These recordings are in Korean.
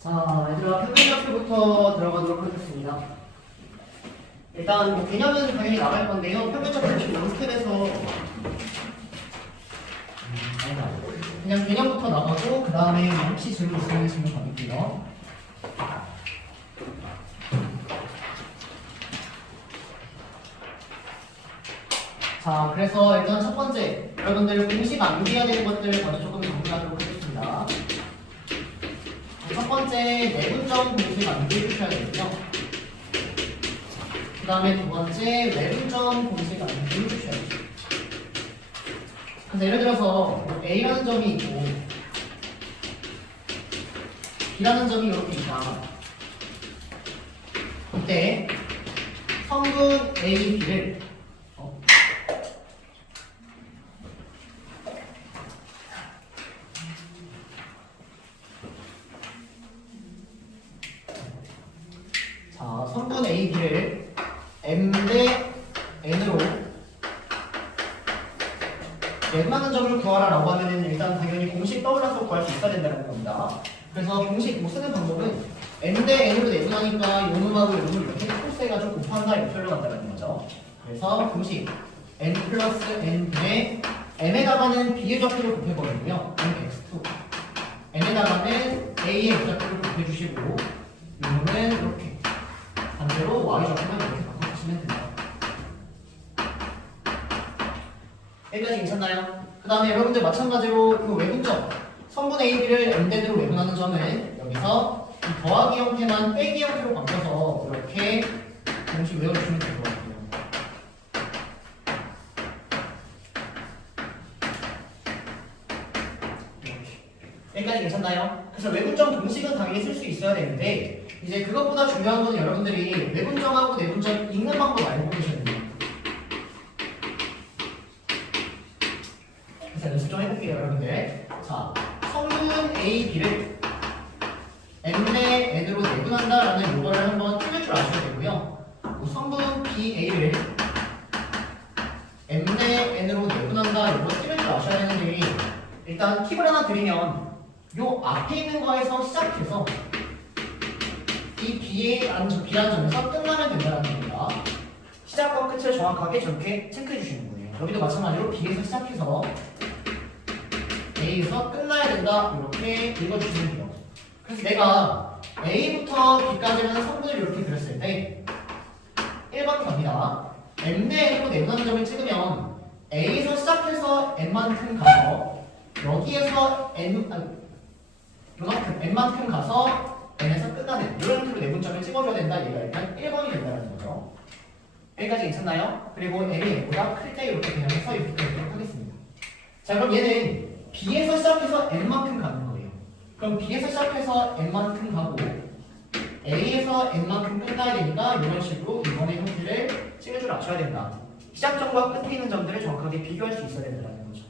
자, 얘들아, 평균적표부터 들어가도록 하겠습니다. 일단 뭐 개념은 당연히 나갈 건데요. 평균적표 지금 원스텝에서 그냥 개념부터 나가고 그 다음에 혹시 질문 있으면 질문 받을게요. 자, 그래서 일단 첫 번째, 여러분들 공식 암기해야 되는 것들 먼저 조금 정리하도록 하겠습니다. 첫 번째, 내분점 공식 암기해 주셔야 되고요. 그 다음에 두 번째, 외분점 공식 암기해 주셔야 돼요. 그래서 예를 들어서 A라는 점이 있고 B라는 점이 이렇게 있다. 이때 성분 A, B를 성분 A, B를 M 대 N으로 내분하는 점을 구하라라고 하면은 일단 당연히 공식 떠올라서 구할 수 있어야 된다는 겁니다. 그래서 공식 쓰는 방법은 M 대 N으로 내분하니까 요놈하고 요놈을 이렇게 플러스해가지고 곱한다 이렇게 흘러간다는 거죠. 그래서 공식 N 플러스 N분의 M에다가는 B의 좌표를 곱해버리고요. X2 N에다가는 A의 X좌표를 곱해주시고 요놈은 이렇게 반대로 Y좌표만 이렇게 바꿔주시면 됩니다. 여기까지 괜찮나요? 그 다음에 여러분들 마찬가지로 그 외분점 성분 A, B를 M대로 외분하는 점은 여기서 이 더하기 형태만 빼기 형태로 바꿔서 이렇게 공식 외워주시면 될 것 같아요. 여기까지 괜찮나요? 그래서 외분점 공식은 당연히 쓸 수 있어야 되는데 이제 그것보다 중요한 건 여러분들이 외분점하고 내분점 읽는 방법 알고 계셔야 돼요. 그래서 연습 좀 해볼게요, 여러분들. 자, 성분 A, B를 M 대 N으로 내분한다라는 요거를 한번 틀릴 줄 아셔야 되고요. 성분 B, A를 M 대 N으로 내분한다 이거 틀릴 줄 아셔야 되는데 일단 팁을 하나 드리면 요 앞에 있는 거에서 시작해서 이 B라는 점에서 끝나면 된다는 겁니다. 시작과 끝을 정확하게 저렇게 체크해 주시는 거예요. 여기도 마찬가지로 B에서 시작해서 A에서 끝나야 된다 이렇게 읽어주시면 돼요. 그래서 내가 A부터 B까지는 성분을 이렇게 그렸을 때 1번 갑니다. M 대 N으로 내분하는 점을 찍으면 A에서 시작해서 N만큼 가서 여기에서 요만큼 N만큼 가서 N에서 끝나는 이런 식으로 내분점을 찍어줘야 된다. 얘가 일단 1번이 된다는 거죠. 여기까지 괜찮나요? 그리고 N이 N보다 클 때 이렇게 개념해서 이렇게 그리도록 하겠습니다. 자, 그럼 얘는 B에서 시작해서 N만큼 가는 거예요. 그럼 B에서 시작해서 N만큼 가고 A에서 N만큼 끝나야 되니까 이런 식으로 이번의 형태를 찍을 줄 아셔야 된다. 시작점과 끝에 있는 점들을 정확하게 비교할 수 있어야 된다는 거죠.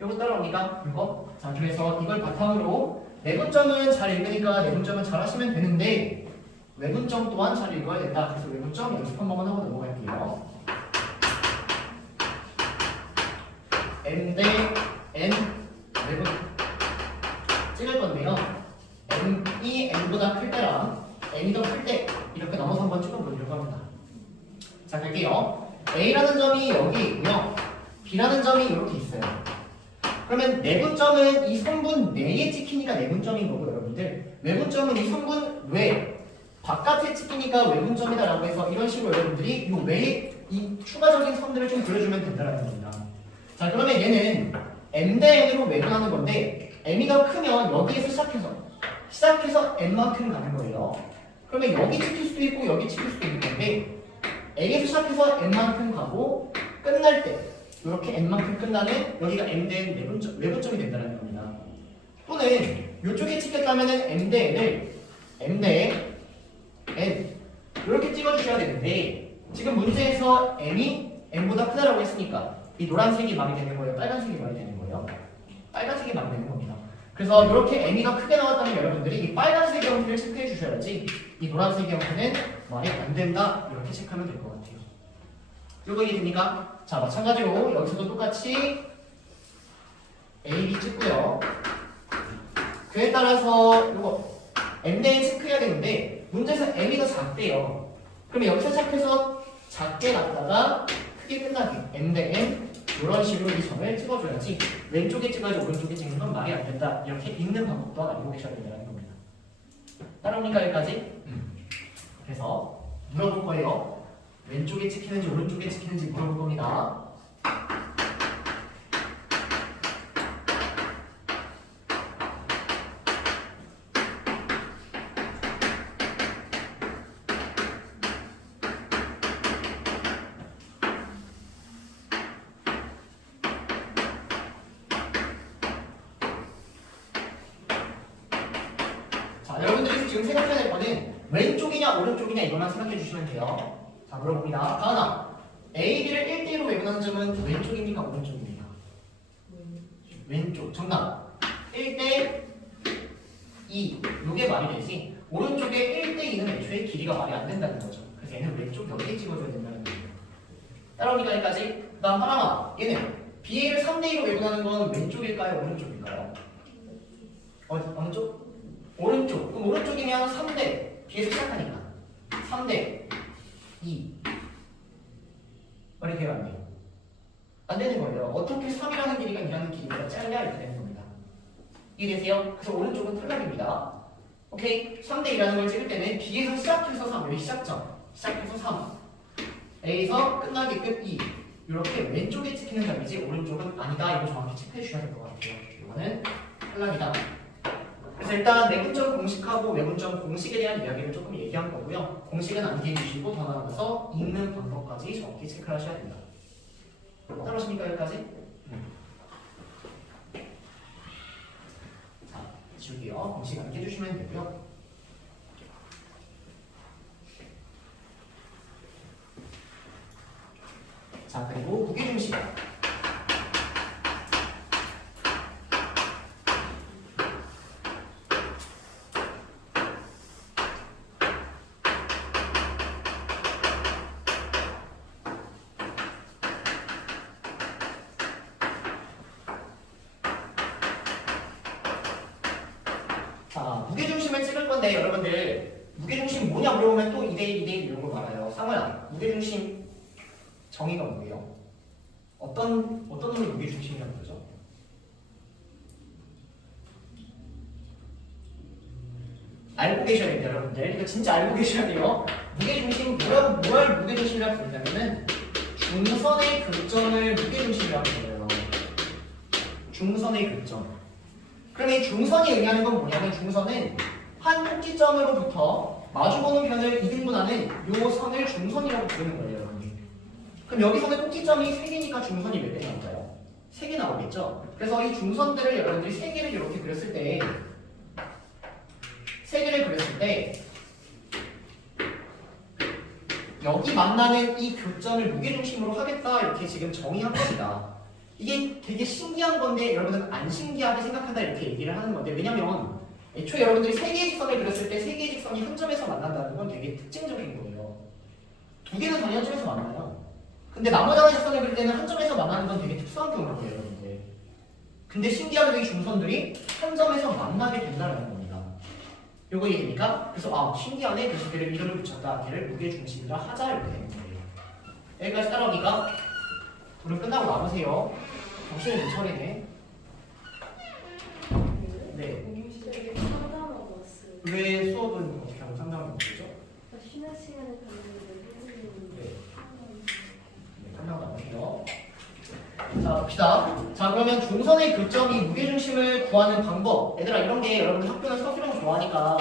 요거 따라옵니까? 이거? 자, 그래서 이걸 바탕으로 내분점은 잘 읽으니까 내분점은 잘 하시면 되는데 외분점 또한 잘 읽어야 된다. 그래서 외분점 연습 한 번만 하고 넘어갈게요. M 대 N 외분 찍을 건데요. N이 N보다 클 때랑 N이 더 클 때 이렇게 넘어서 한번 찍어보려고 합니다. 자, 갈게요. A라는 점이 여기 있고요. B라는 점이 이렇게 있어요. 그러면 내분점은 이 성분 내에 찍히니까 내분점인 거고 여러분들 외분점은 이 성분 외 바깥에 찍히니까 외분점이다라고 해서 이런 식으로 여러분들이 이 외에 이 추가적인 선들을 좀 그려주면 된다는 겁니다. 자, 그러면 얘는 M 대 N으로 외분하는 건데 M이 더 크면 여기에서 시작해서 N만큼 가는 거예요. 그러면 여기 찍힐 수도 있고 여기 찍힐 수도 있는 건데 A에서 시작해서 N만큼 가고 끝날 때 이렇게 N만큼 끝나는 여기가 M 대 N 외분점이 된다는 겁니다. 또는 이쪽에 찍혔다면은 M 대 N을 M 대 N 이렇게 찍어주셔야 되는데 지금 문제에서 N이 N보다 크다라고 했으니까 이 노란색이 말이 되는 거예요? 빨간색이 말이 되는 거예요? 빨간색이 말이 되는 겁니다. 그래서 이렇게 N이 더 크게 나왔다면 여러분들이 이 빨간색 형태를 체크해 주셔야지 이 노란색 형태는 말이 안 된다 이렇게 체크하면 될 것 같아요. 이거 이해됩니까? 자, 마찬가지로 여기서도 똑같이 A, B 찍고요. 그에 따라서 이거 m 대 n 체크해야 되는데 문제에서 m이 더 작대요. 그러면 여기서 시작해서 작게 갔다가 크게 끝나게 m 대 n 이런 식으로 이 점을 찍어줘야지 왼쪽에 찍어야지 오른쪽에 찍는 건 말이 안 된다. 이렇게 읽는 방법도 알고 계셔야 된다는 겁니다. 따라옵니까 여기까지? 그래서 물어볼 거예요. 왼쪽에 찍히는지 오른쪽에 찍히는지 물어볼 겁니다. 자, 여러분들이 지금 생각해야 될 거는 왼쪽이냐 오른쪽이냐 이것만 생각해 주시면 돼요. 자, 물어봅니다. 다은아, A, B를 1대1로 외분하는 점은 왼쪽입니까 오른쪽입니까? 왼쪽. 정답. 1대 2. 이게 말이 되지. 오른쪽에 1대 2는 애초에 길이가 말이 안 된다는 거죠. 그래서 얘는 왼쪽 여기에 찍어줘야 된다는 거예요. 따라오니까 여기까지. 그다음 하나만. 얘는 BA를 3대 2로 외분하는 건 왼쪽일까요 오른쪽일까요? 어느 쪽? 오른쪽. 그럼 오른쪽이면 3대 B에서 시작하니까 3대 2 말이 돼요 안 돼요? 안 되는 거예요. 어떻게 3이라는 길이가 2라는 길이보다 짧냐 이렇게 되는 겁니다. 이해되세요? 그래서 오른쪽은 탈락입니다. 오케이? 3대 2라는 걸 찍을 때는 B에서 시작해서 3 여기 시작점 시작해서 3 A에서 끝나기 끝 2 이렇게 왼쪽에 찍히는 점이지 오른쪽은 아니다. 이거 정확히 체크해 주셔야 될 것 같아요. 이거는 탈락이다. 그래서 일단 내분점 공식하고 외분점 공식에 대한 이야기를 조금 얘기한 거고요. 공식은 암기해 주시고 더 나아가서 읽는 방법까지 정확히 체크를 하셔야 됩니다. 따라오십니까 여기까지? 자, 지울게요. 공식 암기해 주시면 되고요. 자, 그리고 무게중심. 자, 무게중심을 찍을 건데 여러분들 무게중심 뭐냐 물어보면 또 2대1, 2대1 이런 거 말아요. 상호야, 무게중심 정의가 뭐예요? 어떤 놈이 무게중심이라고 그러죠? 알고 계셔야 돼요, 여러분들. 이거 진짜 알고 계셔야 돼요. 무게중심 뭘 무게중심이라고 부르냐면은 중선의 극점을 무게중심이라고 불러요. 중선의 극점. 그럼 이 중선이 의미하는 건 뭐냐면 중선은 한 꼭지점으로부터 마주보는 편을 2등분하는 요 선을 중선이라고 부르는 거예요, 여러분들. 그럼 여기서는 꼭지점이 3개니까 중선이 몇 개 나올까요? 3개 나오겠죠? 그래서 이 중선들을 여러분들이 3개를 이렇게 그렸을 때 3개를 그렸을 때 여기 만나는 이 교점을 무게중심으로 하겠다 이렇게 지금 정의한 겁니다. 이게 되게 신기한 건데 여러분은 안 신기하게 생각한다 이렇게 얘기를 하는 건데 왜냐면 애초에 여러분들이 3개의 직선을 그렸을 때 3개의 직선이 한 점에서 만난다는 건 되게 특징적인 거예요. 2개는 당연히 한 점에서 만나요. 근데 나머지 하나의 직선을 그릴 때는 한 점에서 만나는 건 되게 특수한 경우인 거예요, 여러분들. 근데 신기하게 이 중선들이 한 점에서 만나게 된다는 겁니다. 요거 이해됩니까? 그래서 신기하네. 그래서 걔를 이름을 붙였다. 걔를 무게중심이라 하자 이렇게 되는 거예요. 여기까지 따라오니까 오늘 끝나고 나오세요. 정신을 못 차리네. 네. 공유시절에 상담하고 왔어요. 왜 수업은 어떻게 하고 상담을 못하죠? 쉬는 시간에 갔는데 선생님이 네. 상담 나오세요. 자, 봅시다. 자, 그러면 중선의 교점이 무게중심을 구하는 방법. 얘들아, 이런 게 여러분들 학교는 서술형 좋아하니까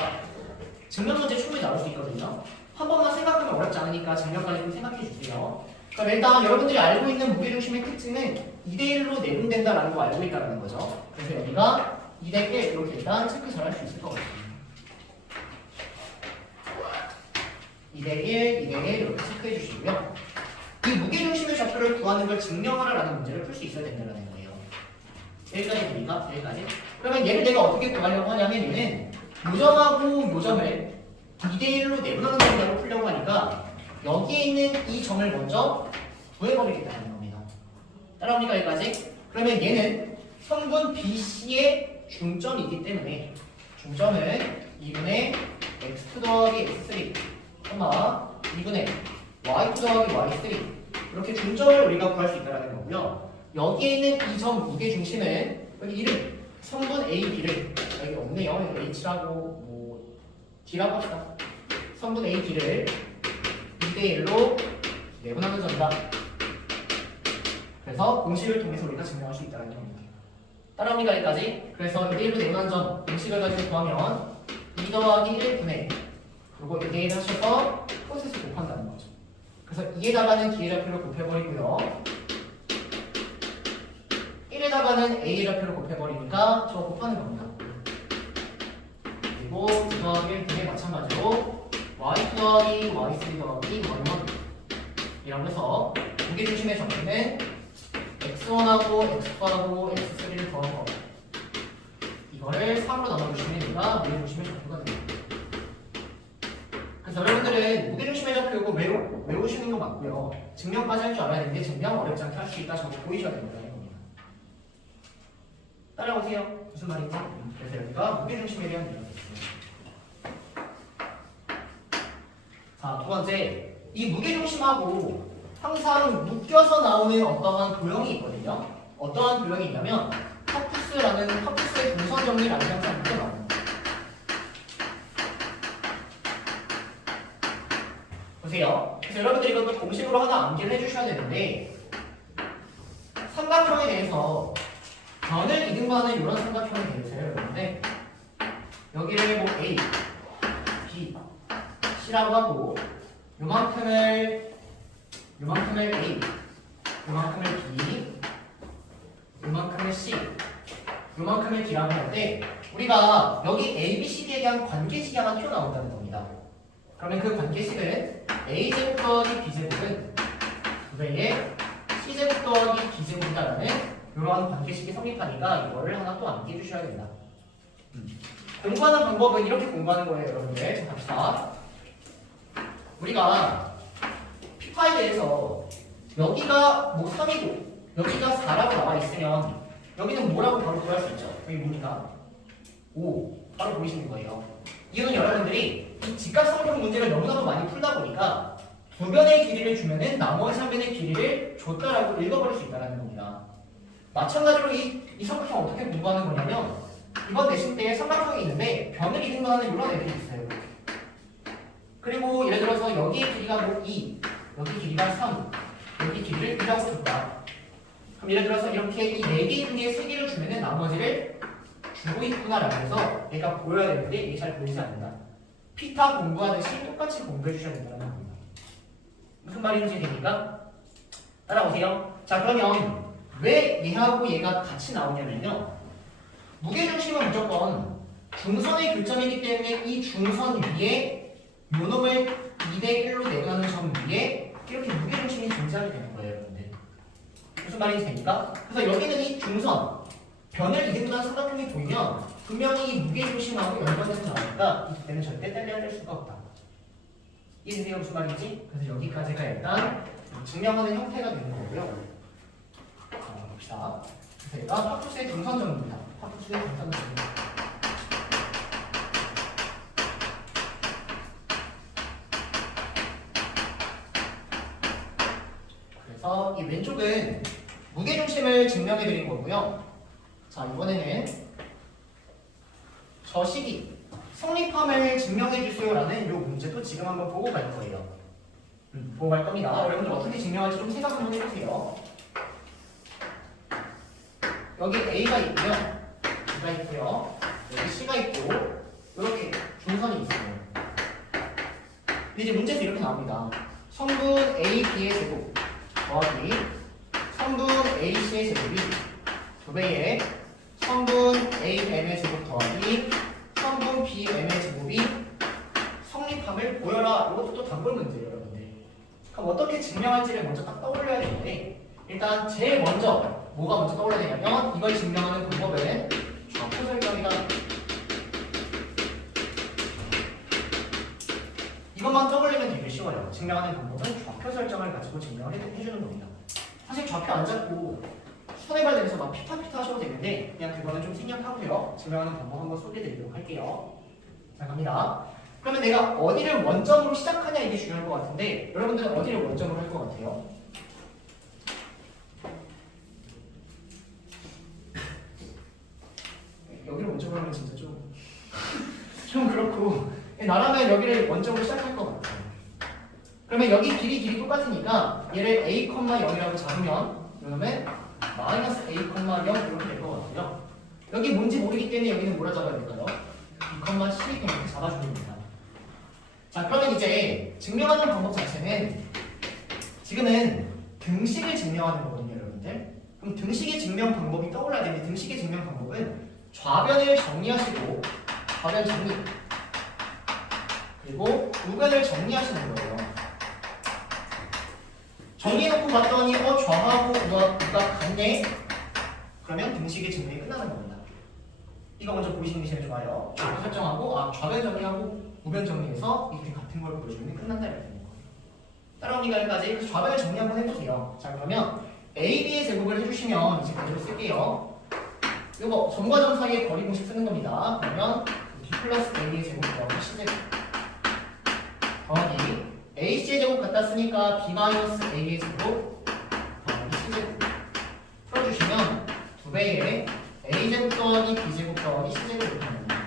증명문제 충분히 나올 수 있거든요. 한 번만 생각하면 어렵지 않으니까 증명까지 좀 생각해 주세요. 그럼 일단 여러분들이 알고 있는 무게중심의 특징은 2대1로 내분된다라는 거 알고 있다는 거죠. 그래서 여기가 2대1 이렇게 일단 체크 잘 할 수 있을 것 같아요. 2대1, 2대1 이렇게 체크해 주시고요. 이 무게중심의 좌표를 구하는 걸 증명하라라는 문제를 풀 수 있어야 된다는 거예요. 여기까지 됩니까? 여기까지? 그러면 얘를 내가 어떻게 구하려고 하냐면 얘는 요점하고 요점을 2대1로 내분하는 방법으로 풀려고 하니까 여기에 있는 이 점을 먼저 구해버리겠다는 겁니다. 따라옵니까? 여기까지? 그러면 얘는 성분 BC의 중점이기 때문에 중점은 2분의 중점을 우리가 구할 수 있다는 거고요. 여기에 있는 이 점 무게중심은 여기 이름 성분 A, B를 여기 없네요. 여기 H라고 뭐 D라고 합시다. 성분 A, B를 2대1로 내분하는 점이다. 그래서 공식을 통해서 우리가 증명할 수 있다는 겁니다. 따라옵니까 여기까지? 그래서 2대1로 내분하는 점 공식을 가지고 구하면 2 더하기 1분의 그리고 2대1 하셔서 프로세스 곱한다는 거죠. 그래서 2에다가는 D의 좌표를 곱해버리고요. 1에다가는 A의 좌표를 곱해버리니까 저거 곱하는 겁니다. 그리고 2 더하기 1분의 마찬가지로 Y 더하기 Y3 더하기 Y1 이라고 해서 무게중심의 정의는 X1하고 X2하고 X3를 더한 거 이거를 3으로 나눠주시면 얘가 무게중심의 좌표가 됩니다. 그래서 여러분들은 무게중심의 좌표 이거 외우시는 거 맞고요. 증명까지 할 줄 알아야 되는데 증명 어렵지 않게 할 수 있다 저거 보이셔야 됩니다. 따라오세요. 무슨 말인지? 그래서 여기가 무게중심에 대한 이야기입니다. 자, 두 번째. 이 무게중심하고 항상 묶여서 나오는 어떠한 도형이 있거든요. 어떠한 도형이 있냐면 파푸스의 동선 정리라는 항상 묶여 나옵니다. 보세요. 그래서 여러분들이 이것도 공식으로 하나 암기를 해주셔야 되는데 삼각형에 대해서 변을 이등분하는 이런 삼각형이 되세요, 여러분들. 여기를 뭐 A, B, C라고 하고 요만큼을 A, 요만큼을 B, 요만큼을 C, 요만큼을 D라고 할 때 우리가 여기 A, B, C, D에 대한 관계식이 하나 튀어나온다는 겁니다. 그러면 그 관계식은 A제곱 더하기 B제곱은 2배의 C제곱 더하기 D제곱이다라는 이러한 관계식이 성립하니까 이거를 하나 또 암기해 주셔야 됩니다. 공부하는 방법은 이렇게 공부하는 거예요, 여러분들. 자, 갑시다. 우리가 피파에 대해서 여기가 뭐 3이고 여기가 4라고 나와 있으면 여기는 뭐라고 바로 구할 수 있죠? 여기 뭡니까? 5. 바로 보이시는 거예요. 이유는 여러분들이 이 직각삼각형 문제를 너무나도 많이 풀다 보니까 두 변의 길이를 주면은 나머지 한 변의 길이를 줬다라고 읽어버릴 수 있다는 겁니다. 마찬가지로 이 삼각형 어떻게 공부하는 거냐면 이번 내신 때 삼각형이 있는데 변을 이등분하는 이런 애들이 있어요. 그리고 예를 들어서 여기의 길이가 뭐 2, 여기 길이가 3, 여기 길이를 1라고 줬다. 그럼 예를 들어서 이렇게 이 4개 중에 3개를 주면은 나머지를 주고 있구나라고 해서 얘가 보여야 되는데 이게 잘 보이지 않는다. 피타 공부하듯이 똑같이 공부해 주셔야 된다는 겁니다. 무슨 말인지 됩니까? 따라오세요. 자, 그러면 왜 얘하고 얘가 같이 나오냐면요. 무게중심은 무조건 중선의 교점이기 때문에 이 중선 위에 요놈을 2대1로 내려가는 점 위에 이렇게 무게중심이 존재하게 되는 거예요, 여러분들. 무슨 말인지 됩니까? 그래서 여기는 이 중선, 변을 이등분한 삼각형이 보이면 분명히 이 무게중심하고 연관돼서 나오니까 이 두 개는 절대 뗄래야 수가 없다. 이해되세요? 무슨 말인지? 그래서 여기까지가 일단 증명하는 형태가 되는 거고요. 봅시다. 그래서 얘가 파푸스의 중선점입니다. 파푸스의 중선점입니다. 그래서 이 왼쪽은 무게중심을 증명해 드린 거고요. 자, 이번에는 저 식이 성립함을 증명해 주세요라는 이 문제도 지금 한번 보고 갈 거예요. 보고 갈 겁니다. 여러분들 어떻게 증명할지 좀 생각 한번 해보세요. 여기 A가 있고요, B가 있고요, 여기 C가 있고 이렇게 중선이 있어요. 근데 이제 문제에서 이렇게 나옵니다. 성분 A, B의 제곱 더하기 성분 A, C의 제곱이 2배의 성분 A, M의 제곱 더하기 성분 B, M의 제곱이 성립함을 보여라. 이것도 또 단골 문제예요, 여러분들. 그럼 어떻게 증명할지를 먼저 딱 떠올려야 되는데 일단 제일 먼저 뭐가 먼저 떠올려야 되냐면 이걸 증명하는 방법은 좌표 설정이다. 이것만 떠올리면 되게 쉬워요. 증명하는 방법은 좌표 설정을 가지고 증명을 해주는 겁니다. 사실 좌표 안 잡고 손에 관련해서 막 피타피타 하셔도 되는데 그냥 그거는 좀 생략하고요. 증명하는 방법 한번 소개해드리도록 할게요. 자, 갑니다. 그러면 내가 어디를 원점으로 시작하냐 이게 중요할 것 같은데 여러분들은 어디를 원점으로 할 것 같아요? 좀 그렇고 나라면 여기를 원점으로 시작할 것 같아요. 그러면 여기 길이 똑같으니까 얘를 a, 0이라고 잡으면 이러면 마이너스 a, 0 이렇게 될 것 같고요. 여기 뭔지 모르기 때문에 여기는 뭐라 잡아야 될까요? b, c 이렇게 잡아주면 됩니다. 자, 그러면 이제 증명하는 방법 자체는 지금은 등식을 증명하는 거거든요, 여러분들. 그럼 등식의 증명 방법이 떠올라야 되는데 등식의 증명 방법은 좌변을 정리하시고 좌변 정리 그리고 우변을 정리하시는 거예요. 정리해놓고 봤더니 좌하고 우가 같네? 그러면 등식의 증명이 끝나는 겁니다. 이거 먼저 보시는 게 제일 좋아요. 좌표 설정하고 좌변 정리하고 우변 정리해서 이렇게 같은 걸 보여주면 끝난다 이렇게 되는 거예요. 따라오니까 여기까지. 그래서 좌변을 정리 한번 해보세요. 자, 그러면 AB의 제곱을 해주시면 이제 그대로 쓸게요. 이거 점과 점 사이의 거리 공식 쓰는 겁니다. 그러면 B 플러스 AB의 제곱 더하기 C제곱 더하기 AC의 제곱 갖다 쓰니까 B 마이너스 A의 제곱 더하기 C제곱 풀어주시면 2배의 A제곱 더하기 B제곱 더하기 C제곱 이렇게 나오는 거죠.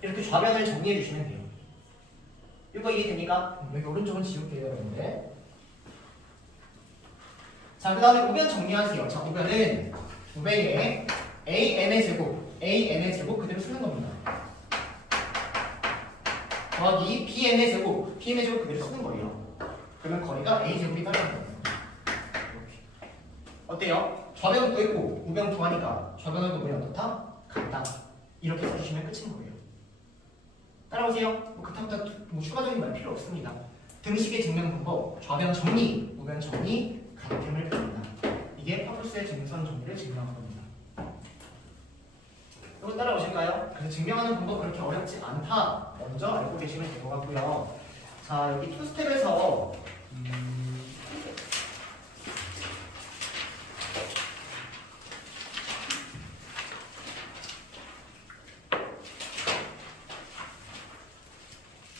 이렇게 좌변을 정리해 주시면 돼요. 이거 이해됩니까? 여기 오른쪽은 지울게요, 여러분들. 자, 그 다음에 우변 정리하세요. 자, 우변은 2배의 AN의 제곱 그대로 쓰는 겁니다. 더하기 BN의 제곱 그대로 쓰는 거예요. 그러면 거리가 A제곱이 따라가는 거예요. 이렇게. 어때요? 좌변 구했고 우변 구하니까 좌변하고 우변이 어떻다? 같다. 이렇게 써주시면 끝인 거예요. 따라오세요. 뭐 그다음부터 뭐 추가적인 말 필요 없습니다. 등식의 증명 방법, 좌변 정리, 우변 정리, 같음을 배웁니다. 이게 파푸스의 증선 정리를 증명하는 겁니다. 이거 따라오실까요? 그래서 증명하는 방법 그렇게 어렵지 않다. 먼저 알고 계시면 될 것 같고요. 자, 여기 투스텝에서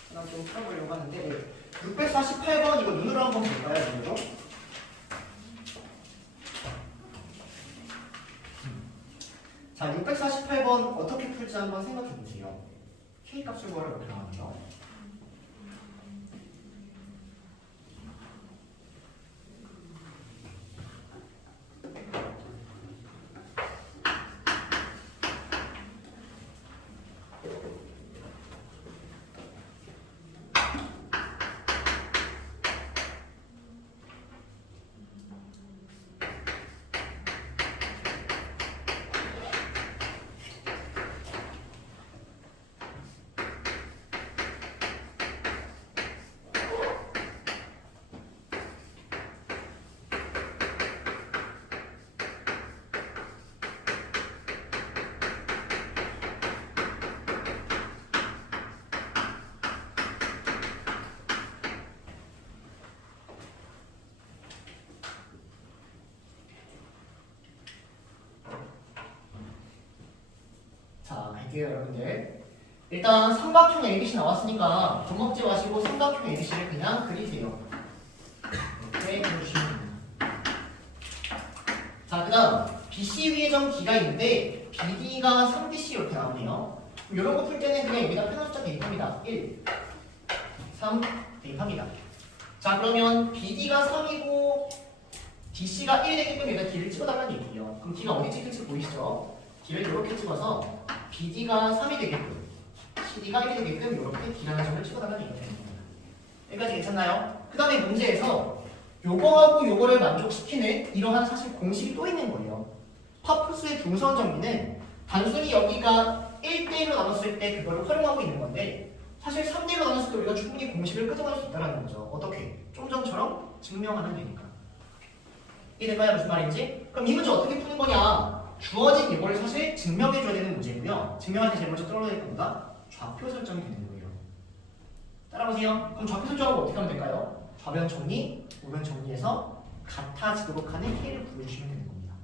하나 좀 풀어보려고 하는데 648번 이거 눈으로 한번 볼까요? 눈으로? 자, 648번 어떻게 풀지 한번 생각해 보세요. K값을 구하러 이렇게 나왔죠. 자, 갈게요, 여러분들. 일단 삼각형 ABC 나왔으니까 겁먹지 마시고 삼각형 ABC를 그냥 그리세요. 이렇게 그려주시면 됩니다. 자, 그 다음 BC 위에 점 D가 있는데 BD가 3BC 이렇게 나오네요. 이런 거 풀 때는 그냥 여기다 편한 숫자 대입합니다. 1, 3 대입합니다. 자, 그러면 BD가 3이고 DC가 1 되게끔 여기다 D를 찍어달라는 얘기예요. 그럼 D가 어디 찍힐지 보이시죠? D를 이렇게 찍어서 BD가 3이 되게끔 CD가 1이 되게끔 이렇게 D라는 점을 찍어달라는 얘기가 되는 겁니다. 여기까지 괜찮나요? 그 다음에 문제에서 요거하고 요거를 만족시키는 이러한 사실 공식이 또 있는 거예요. 파푸스의 중선 정리는 단순히 여기가 1대1로 나눴을 때 그걸 활용하고 있는 건데 사실 3대1로 나눴을 때 우리가 충분히 공식을 끄집어낼 수 있다는 거죠. 어떻게? 좀 전처럼 증명하면 되니까. 이해될까요? 무슨 말인지? 그럼 이 문제 어떻게 푸는 거냐? 주어진 이걸 사실 증명해줘야 되는 문제고요. 증명할 때 제일 먼저 떨어야 될 겁니다. 좌표 설정이 되는 거예요. 따라보세요. 그럼 좌표 설정하고 어떻게 하면 될까요? 좌변 정리, 우변 정리해서 같아지도록 하는 K를 구해주시면 되는 겁니다.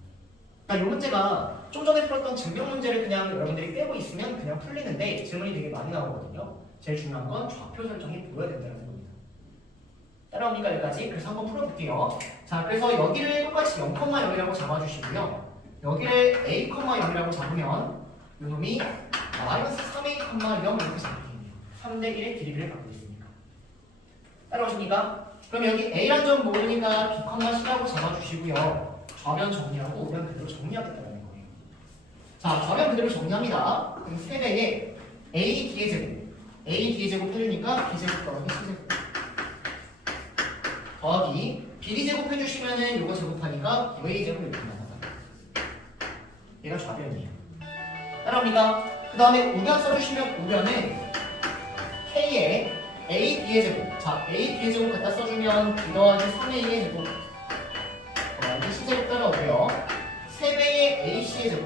그러니까 이 문제가 좀 전에 풀었던 증명 문제를 그냥 여러분들이 빼고 있으면 그냥 풀리는데 질문이 되게 많이 나오거든요. 제일 중요한 건 좌표 설정이 보여야 된다는 겁니다. 따라옵니까 여기까지? 그래서 한번 풀어볼게요. 자, 그래서 여기를 똑같이 0,0이라고 잡아주시고요. 여기를 A, 0이라고 잡으면 이놈이 마이너스 3a, 0 이렇게 잡히겠네요. 3대 1의 길이를 갖고 있으니까. 따라오십니까? 그럼 여기 a란 점 모르니까 b, c라고 잡아주시고요. 좌변 정리하고 우변 그대로 정리하겠다는 거예요. 자, 좌변 그대로 정리합니다. 그럼 3배에 a d의 제곱, a d의 제곱 해주니까 b제곱 더하기 c제곱 더하기 bd 제곱 해주시면은 요거 제곱하니까 9a 제곱 이렇게 나와요. 얘가 좌변이에요. 따라옵니까? 그 다음에 우변 써주시면 우변에 k에 a b의 제곱, 자 a b의 제곱 갖다 써주면 b 더하기 3a의 제곱 더하기 c제곱 따라오고요. 3배의 ac의 제곱,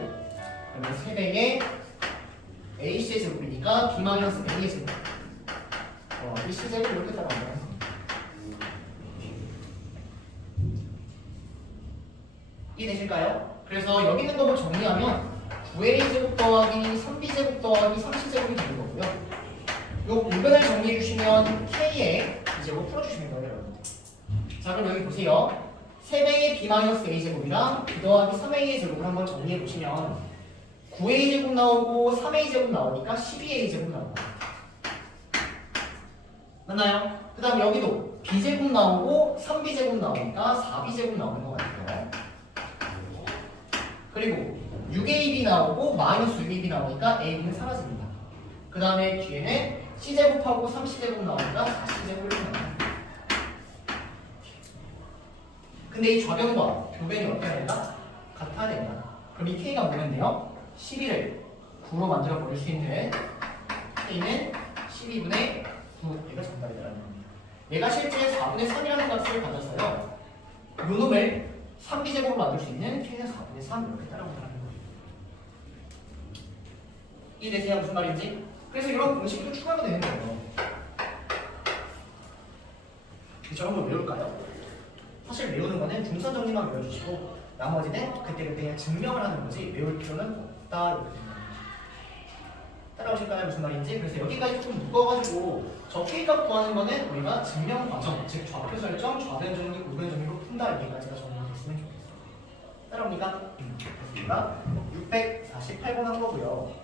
그러면 3배의 ac의 제곱이니까 b 마이너스 a의 제곱 더하기 c제곱 이렇게 따라옵니다. 이해되실까요? 그래서 여기 있는 거를 정리하면 9a제곱 더하기 3b제곱 더하기 3c제곱이 되는 거고요. 요 우변을 정리해 주시면 k의 b제곱 풀어주시면 돼요, 여러분. 자, 그럼 여기 보세요. 3배의 b-a제곱이랑 b 더하기 3a의 제곱을 한번 정리해 보시면 9a제곱 나오고 3a제곱 나오니까 12a제곱 나옵니다. 맞나요? 그 다음 여기도 b제곱 나오고 3b제곱 나오니까 4b제곱 나오는 것 같아요. 그리고 6ab 나오고 마이너스 6ab 나오니까 ab는 사라집니다. 그 다음에 뒤에는 c제곱하고 3c제곱 나오니까 4c제곱 이렇게 나옵니다. 근데 이 좌변과 우변이 어때야 된다? 같아야 된다. 그럼 이 k가 뭐겠네요? 12를 9로 만들어 버릴 수 있는 k는 12분의 9, 얘가 정답이라는 겁니다. 얘가 실제 4분의 3이라는 값을 가졌어요. 요 놈을 3b제곱으로 만들 수 있는 k는 4분의 3 이렇게 따라온다는 거예요. 이해되세요? 무슨 말인지? 그래서 이런 공식도 추가가 되는 거예요. 저런 걸 외울까요? 사실 외우는 거는 중선 정리만 외워주시고 나머지는 그때그때 그냥 증명을 하는 거지 외울 필요는 없다 이렇게 됩니다. 따라오실까요? 무슨 말인지? 그래서 여기까지 좀 묶어가지고 저 k값 구하는 거는 우리가 증명 과정, 즉 좌표 설정, 좌변 정리, 우변 정리로 푼다 여기까지가 정리됐으면 좋겠어요. 따라옵니까? 됐습니다. 648번 한 거고요.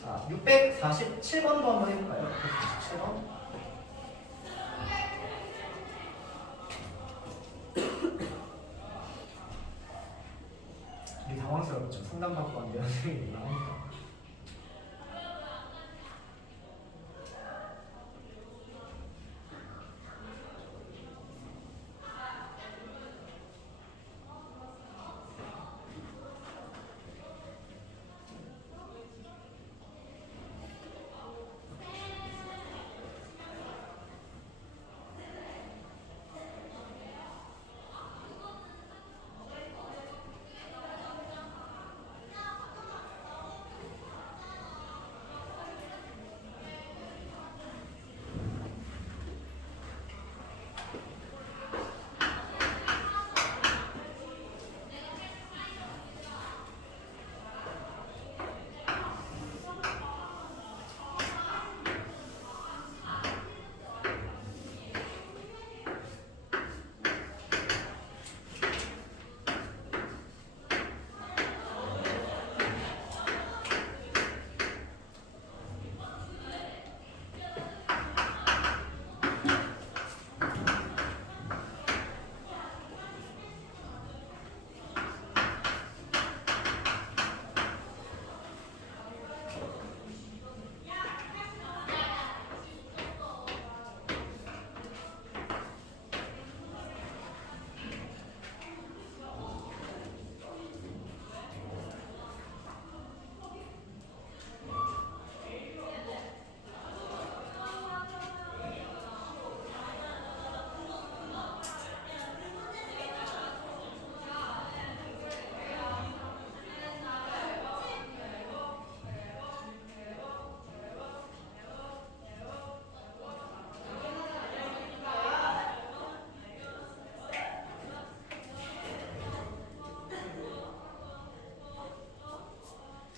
자, 647번도 한번 해볼까요? 647번. 되게 당황스럽죠. 상담받고 왔는데 선생님이 나오니까.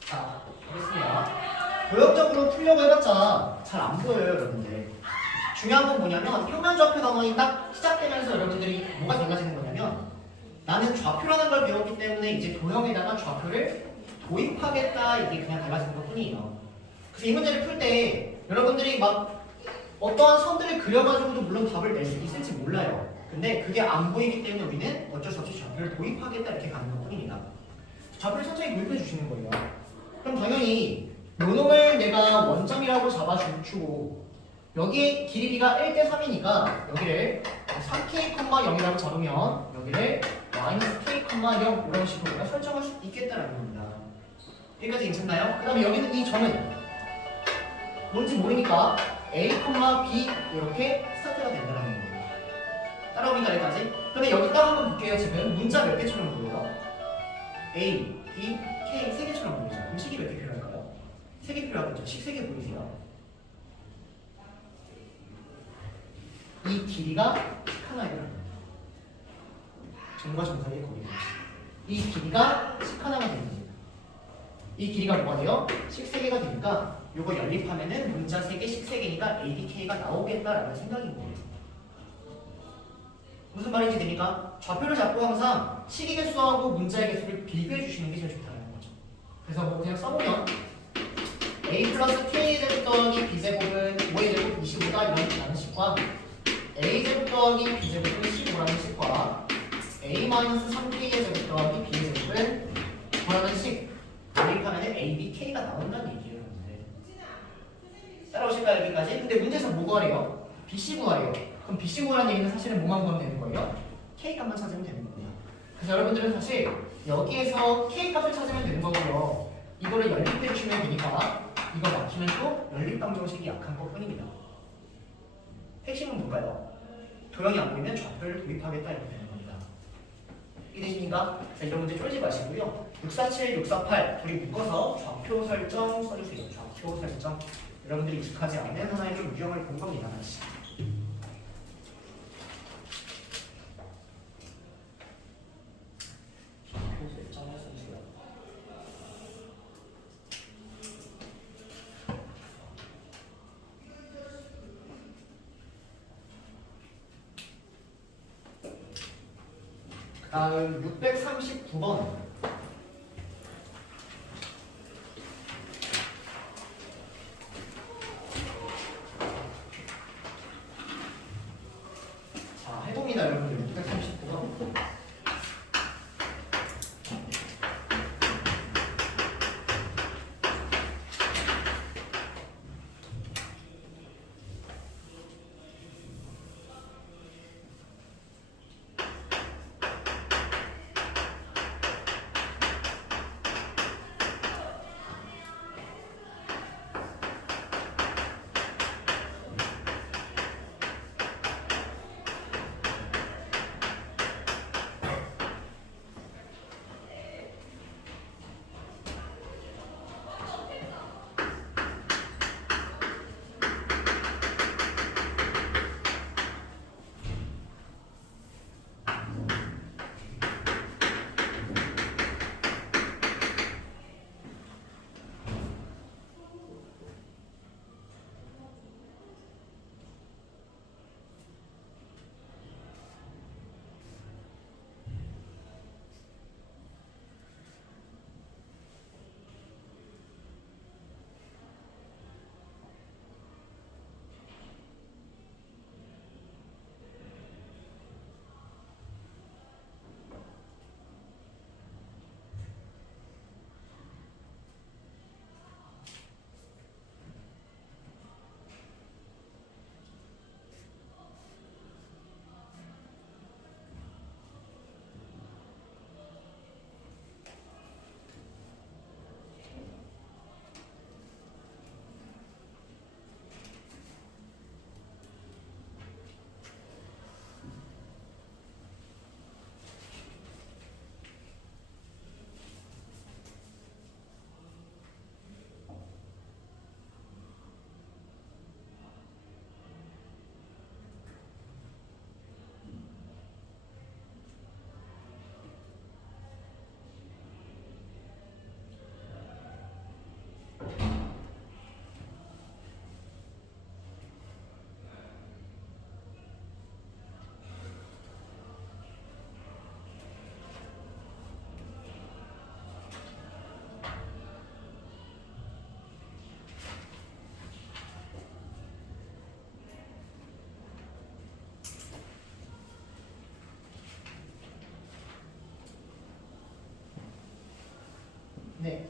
자, 보겠습니다. 도형적으로 풀려고 해봤자 잘 안 보여요, 여러분들. 중요한 건 뭐냐면 평면 좌표 단원이 딱 시작되면서 여러분들이 뭐가 달라지는 거냐면 나는 좌표라는 걸 배웠기 때문에 이제 도형에다가 좌표를 도입하겠다 이게 그냥 달라지는 것 뿐이에요. 그래서 이 문제를 풀 때 여러분들이 막 어떠한 선들을 그려가지고도 물론 답을 낼 수 있을지 몰라요. 근데 그게 안 보이기 때문에 우리는 어쩔 수 없이 좌표를 도입하겠다 이렇게 가는 것 뿐입니다. 좌표를 천천히 도입해 주시는 거예요. 그럼 당연히 요 놈을 내가 원점이라고 잡아주고 여기 길이가 1대 3이니까 여기를 3k, 0이라고 잡으면 여기를 -k, 0 이런 식으로 내가 설정할 수 있겠다라는 겁니다. 여기까지 괜찮나요? 그 다음에 여기는 이 점은 뭔지 모르니까 A, B 이렇게 스타트가 된다는 겁니다. 따라오니까 여기까지. 그런데 여기 딱 한번 볼게요. 지금 문자 몇 개처럼 보여요? A, B, K 세 개처럼 보이죠? 그럼 식이 몇 개 필요할까요? 3개 필요하겠죠? 식 3개 보이세요? 이 길이가 하나예요. 점과 점 사이의 거리입니다. 이 길이가 식 하나가 되는 겁니다. 이 길이가 뭐가 돼요? 식 3개가 되니까 요거 연립하면은 문자 3개, 식 3개니까 ADK가 나오겠다라는 생각인 거예요. 무슨 말인지 됩니까? 좌표를 잡고 항상 식의 개수하고 문자의 개수를 비교해 주시는 게 제일 좋다는 거죠. 그래서 뭐 그냥 써보면 A 플러스 K제곱 더하기 B제곱은 5의 제곱 25다 이런 식과 A제곱 더하기 B제곱은 15라는 식과 A 마이너스 3K의 제곱 더하기 B의 제곱은 9라는 식 대입하면 ABK가 나온다는 얘기예요. 따라오실까요 여기까지? 근데 문제에서 뭐 구하래요? BC 구하래요. 그럼 BC 구하라는 얘기는 사실은 뭐만 구하면 되는 거예요? K 값만 찾으면 되는 겁니다. 그래서 여러분들은 사실 여기에서 K 값을 찾으면 되는 거고요. 이거를 연립해 주시면 되니까 이거 막히면 또 연립 방정식이 약한 것 뿐입니다. 핵심은 뭘까요? 도형이 안 보이면 좌표를 도입하겠다 이렇게 되는 겁니다. 이해되십니까? 자, 이런 문제 쫄지 마시고요. 647, 648 둘이 묶어서 좌표 설정 써주세요. 좌표 설정. 여러분들이 익숙하지 않은 하나의 좀 유형을 본 겁니다. 다시. 좌표 설정을 써주세요. 다음 639번. 자, 해봅니다, 여러분들. 639번.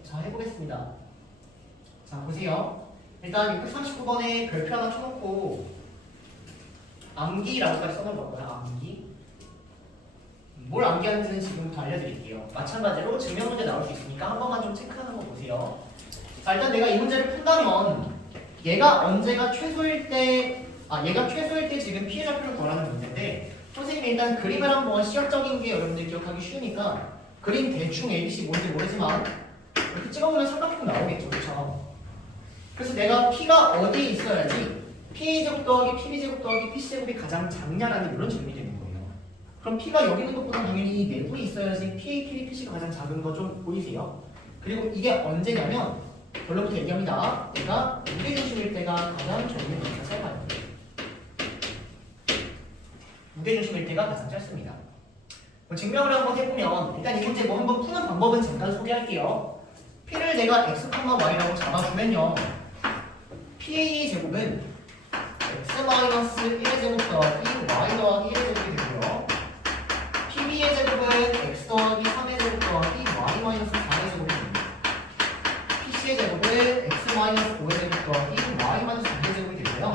자, 해보겠습니다. 자, 보세요. 일단 639번에 별표 하나 쳐놓고 암기라고까지 써놓은 거고요. 암기. 뭘 암기하는지는 지금부터 알려드릴게요. 마찬가지로 증명 문제 나올 수 있으니까 한 번만 좀 체크하는 거 보세요. 자, 일단 내가 이 문제를 푼다면 얘가 언제가 최소일 때, 얘가 최소일 때 지금 피해자표를 구하라는 문제인데 선생님이 일단 그림을 한번 시각적인 게 여러분들 기억하기 쉬우니까 그림 대충 ABC 뭔지 모르지만 이렇게 찍어보면 삼각형 나오겠죠, 그렇죠? 그래서 내가 P가 어디에 있어야지 P제곱 더하기 PB제곱 더하기 PC제곱이 가장 작냐라는 이런 질문이 되는 거예요. 그럼 P가 여기 있는 것보다 당연히 내부에 있어야지 PA, PB, PC가 가장 작은 거 좀 보이세요? 그리고 이게 언제냐면 결론부터 얘기합니다. 내가 무게중심일 때가 가장 적은 거니까 짧아요. 무게중심일 때가 가장 짧습니다. 증명을 한번 해보면 일단 이 문제 뭐 한번 푸는 방법은 잠깐 소개할게요. P를 내가 x, y라고 잡아주면요. PA 제곱은 x-1의 제곱 더하기 y 더하기 1의 제곱이 되고요. PB의 제곱은 x 더하기 3의 제곱 더하기 y-4의 제곱이 됩니다. PC의 제곱은 x-5의 제곱 더하기 y-2의 제곱이 되고요.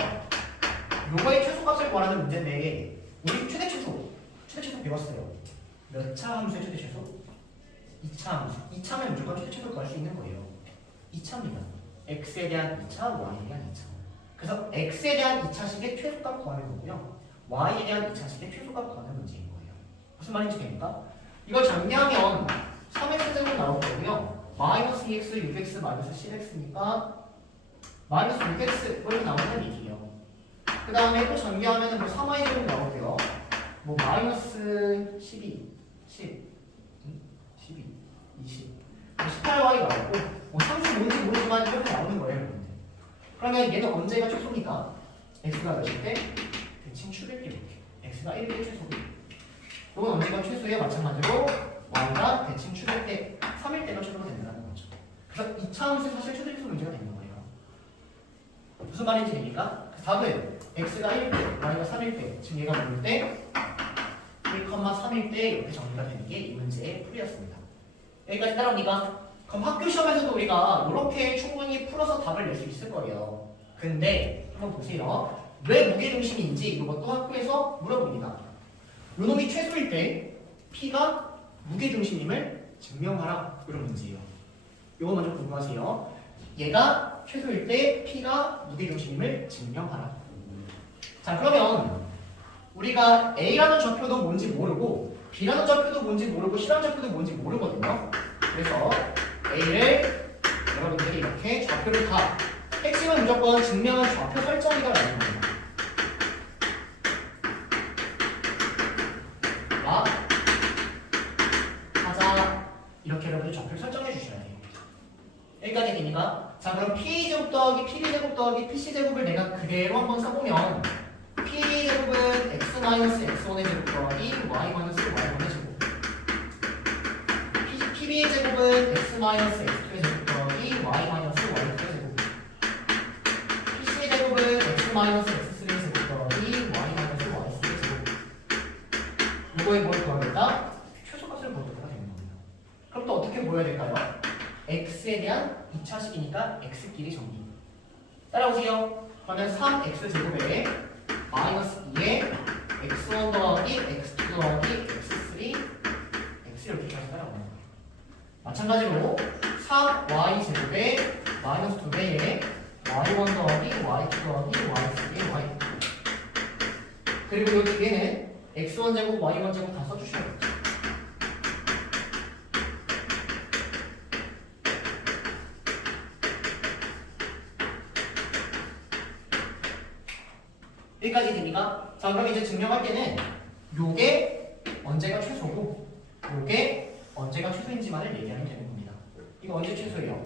요거의 최소값을 구하라는 문제인데 우리 최대 최소 배웠어요. 몇 차 함수의 최대 최소? 2차 함수. 2차면 무조건 최대 최소 구할 수 있는 거예요. 2차입니다. x에 대한 2차, y에 대한 2차. 그래서 x에 대한 2차식의 최소값 구하는 거고요. y에 대한 2차식의 최소값 구하는 문제인 거예요. 무슨 말인지 됩니까? 이걸 정리하면 3x제곱 나올 거고요. 마이너스 2x, 6x, 마이너스 10x니까 마이너스 6x 이렇게 나오는 얘기예요. 그 다음에 또 전개하면 뭐 3y제곱 나오고요. 뭐 마이너스 12, 10, 12, 20, 18y 나오고 뭐 30 뭔지 모르지만 이렇게 나오는 거예요. 여러분들. 그러면 얘는 언제가 최소니까 x가 몇일 때? 대칭 축일 때 이렇게 x가 1일 때 최소고 이건 언제가 최소예요? 마찬가지로 y가 대칭 축일 때 3일 때가 최소가 된다는 거죠. 그래서 2차 함수에 사실 최소 최소 문제가 되는 거예요. 무슨 말인지 됩니까? 답은 x가 1일 때, y가 3일 때, 지금 얘가 뭐일 때? 1,3일 때 이렇게 정리가 되는 게 이 문제의 풀이였습니다. 여기까지 따라옵니까? 그럼 학교 시험에서도 우리가 이렇게 충분히 풀어서 답을 낼 수 있을 거예요. 근데 한번 보세요. 왜 무게중심인지 이것도 학교에서 물어봅니다. 요놈이 최소일 때 P가 무게중심임을 증명하라. 이런 문제예요. 이거 먼저 궁금하세요. 얘가 최소일 때 P가 무게중심임을 증명하라. 자, 그러면 우리가 A라는 좌표도 뭔지 모르고 B라는 좌표도 뭔지 모르고 C라는 좌표도 뭔지 모르거든요. 그래서 A를 여러분들이 이렇게 좌표를 다 핵심은 무조건 증명은 좌표 설정이다 라는 겁니다. 하자 이렇게 여러분들 좌표를 설정해 주셔야 돼요. 여기까지 되니까 자 그럼 P제곱 더하기 PB제곱 더하기 PC제곱을 내가 그대로 한번 써보면 P제곱은 x-x1의 제곱 더하기 y-y1의 제곱 PB제곱은 x-x2의 제곱 더하기 y-y2의 제곱 PC제곱은 x-x3의 제곱 더하기 y-y3의 제곱 이거에 뭘 구하겠다? 최소값을 구할 때가 되는 겁니다. 그럼 또 어떻게 보여야 될까요? x에 대한 2차식이니까 x끼리 정리 따라오세요. 그러면 3x제곱에 마이너스 2에 x1 더하기 x2 더하기 x3 x 이렇게까지 따라오는 거예요. 마찬가지로 3y제곱에 마이너스 2배에 y1 더하기 y2 더하기 y3 y 그리고 이 뒤에는 x1제곱 y1제곱 다 써주셔야겠죠. 여기까지 됩니까? 자 그럼 이제 증명할 때는 요게 언제가 최소고 요게 언제가 최소인지만을 얘기하면 되는 겁니다. 이거 언제 최소예요?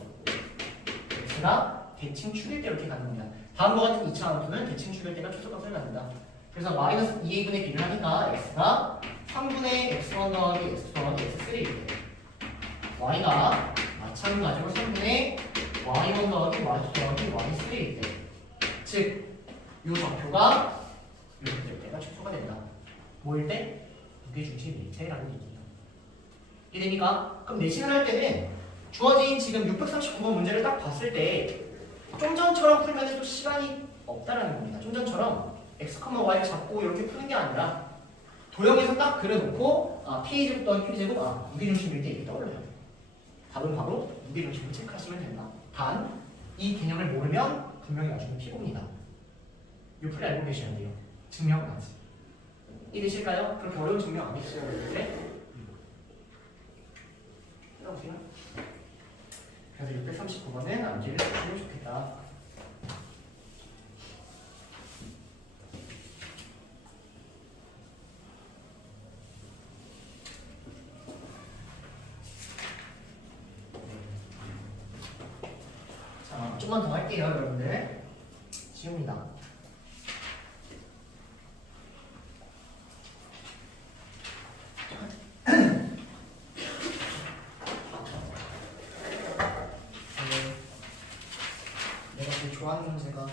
x가 대칭 축일 때 이렇게 가는 겁니다. 다음과 같은 2차 함수는 대칭 축일 때가 최소값을 갖는다. 그래서 마이너스 2a분의 b를 하니까 x가 3분의 x1 더하기 x2 더하기 x3일 때 y가 마찬가지로 3분의 y1 더하기 y2 더하기 y3일 때 즉 이 좌표가 이렇게 될 때가 최소가 된다. 뭐일 때? 무게중심일 때라는 얘기예요. 이해됩니까? 그럼 내신을 할 때는 주어진 지금 639번 문제를 딱 봤을 때 좀 전처럼 풀면 또 시간이 없다라는 겁니다. 좀 전처럼 x, y를 잡고 이렇게 푸는 게 아니라 도형에서 딱 그려놓고 p제곱 또는 q제곱 무게중심일 때 이렇게 떠올려요. 답은 바로 무게중심을 체크하시면 된다. 단 이 개념을 모르면 분명히 나중에 피고입니다. 요플을 알고 계셔야 돼요. 증명까지. 이해되실까요? 그렇게 어려운 증명 안 있어요. 네? 해보세요. 그래서 639번은 암기를 해주면 좋겠다. 자, 좀만 더 할게요, 여러분들. 지웁니다. 내가 제일 좋아하는 문제가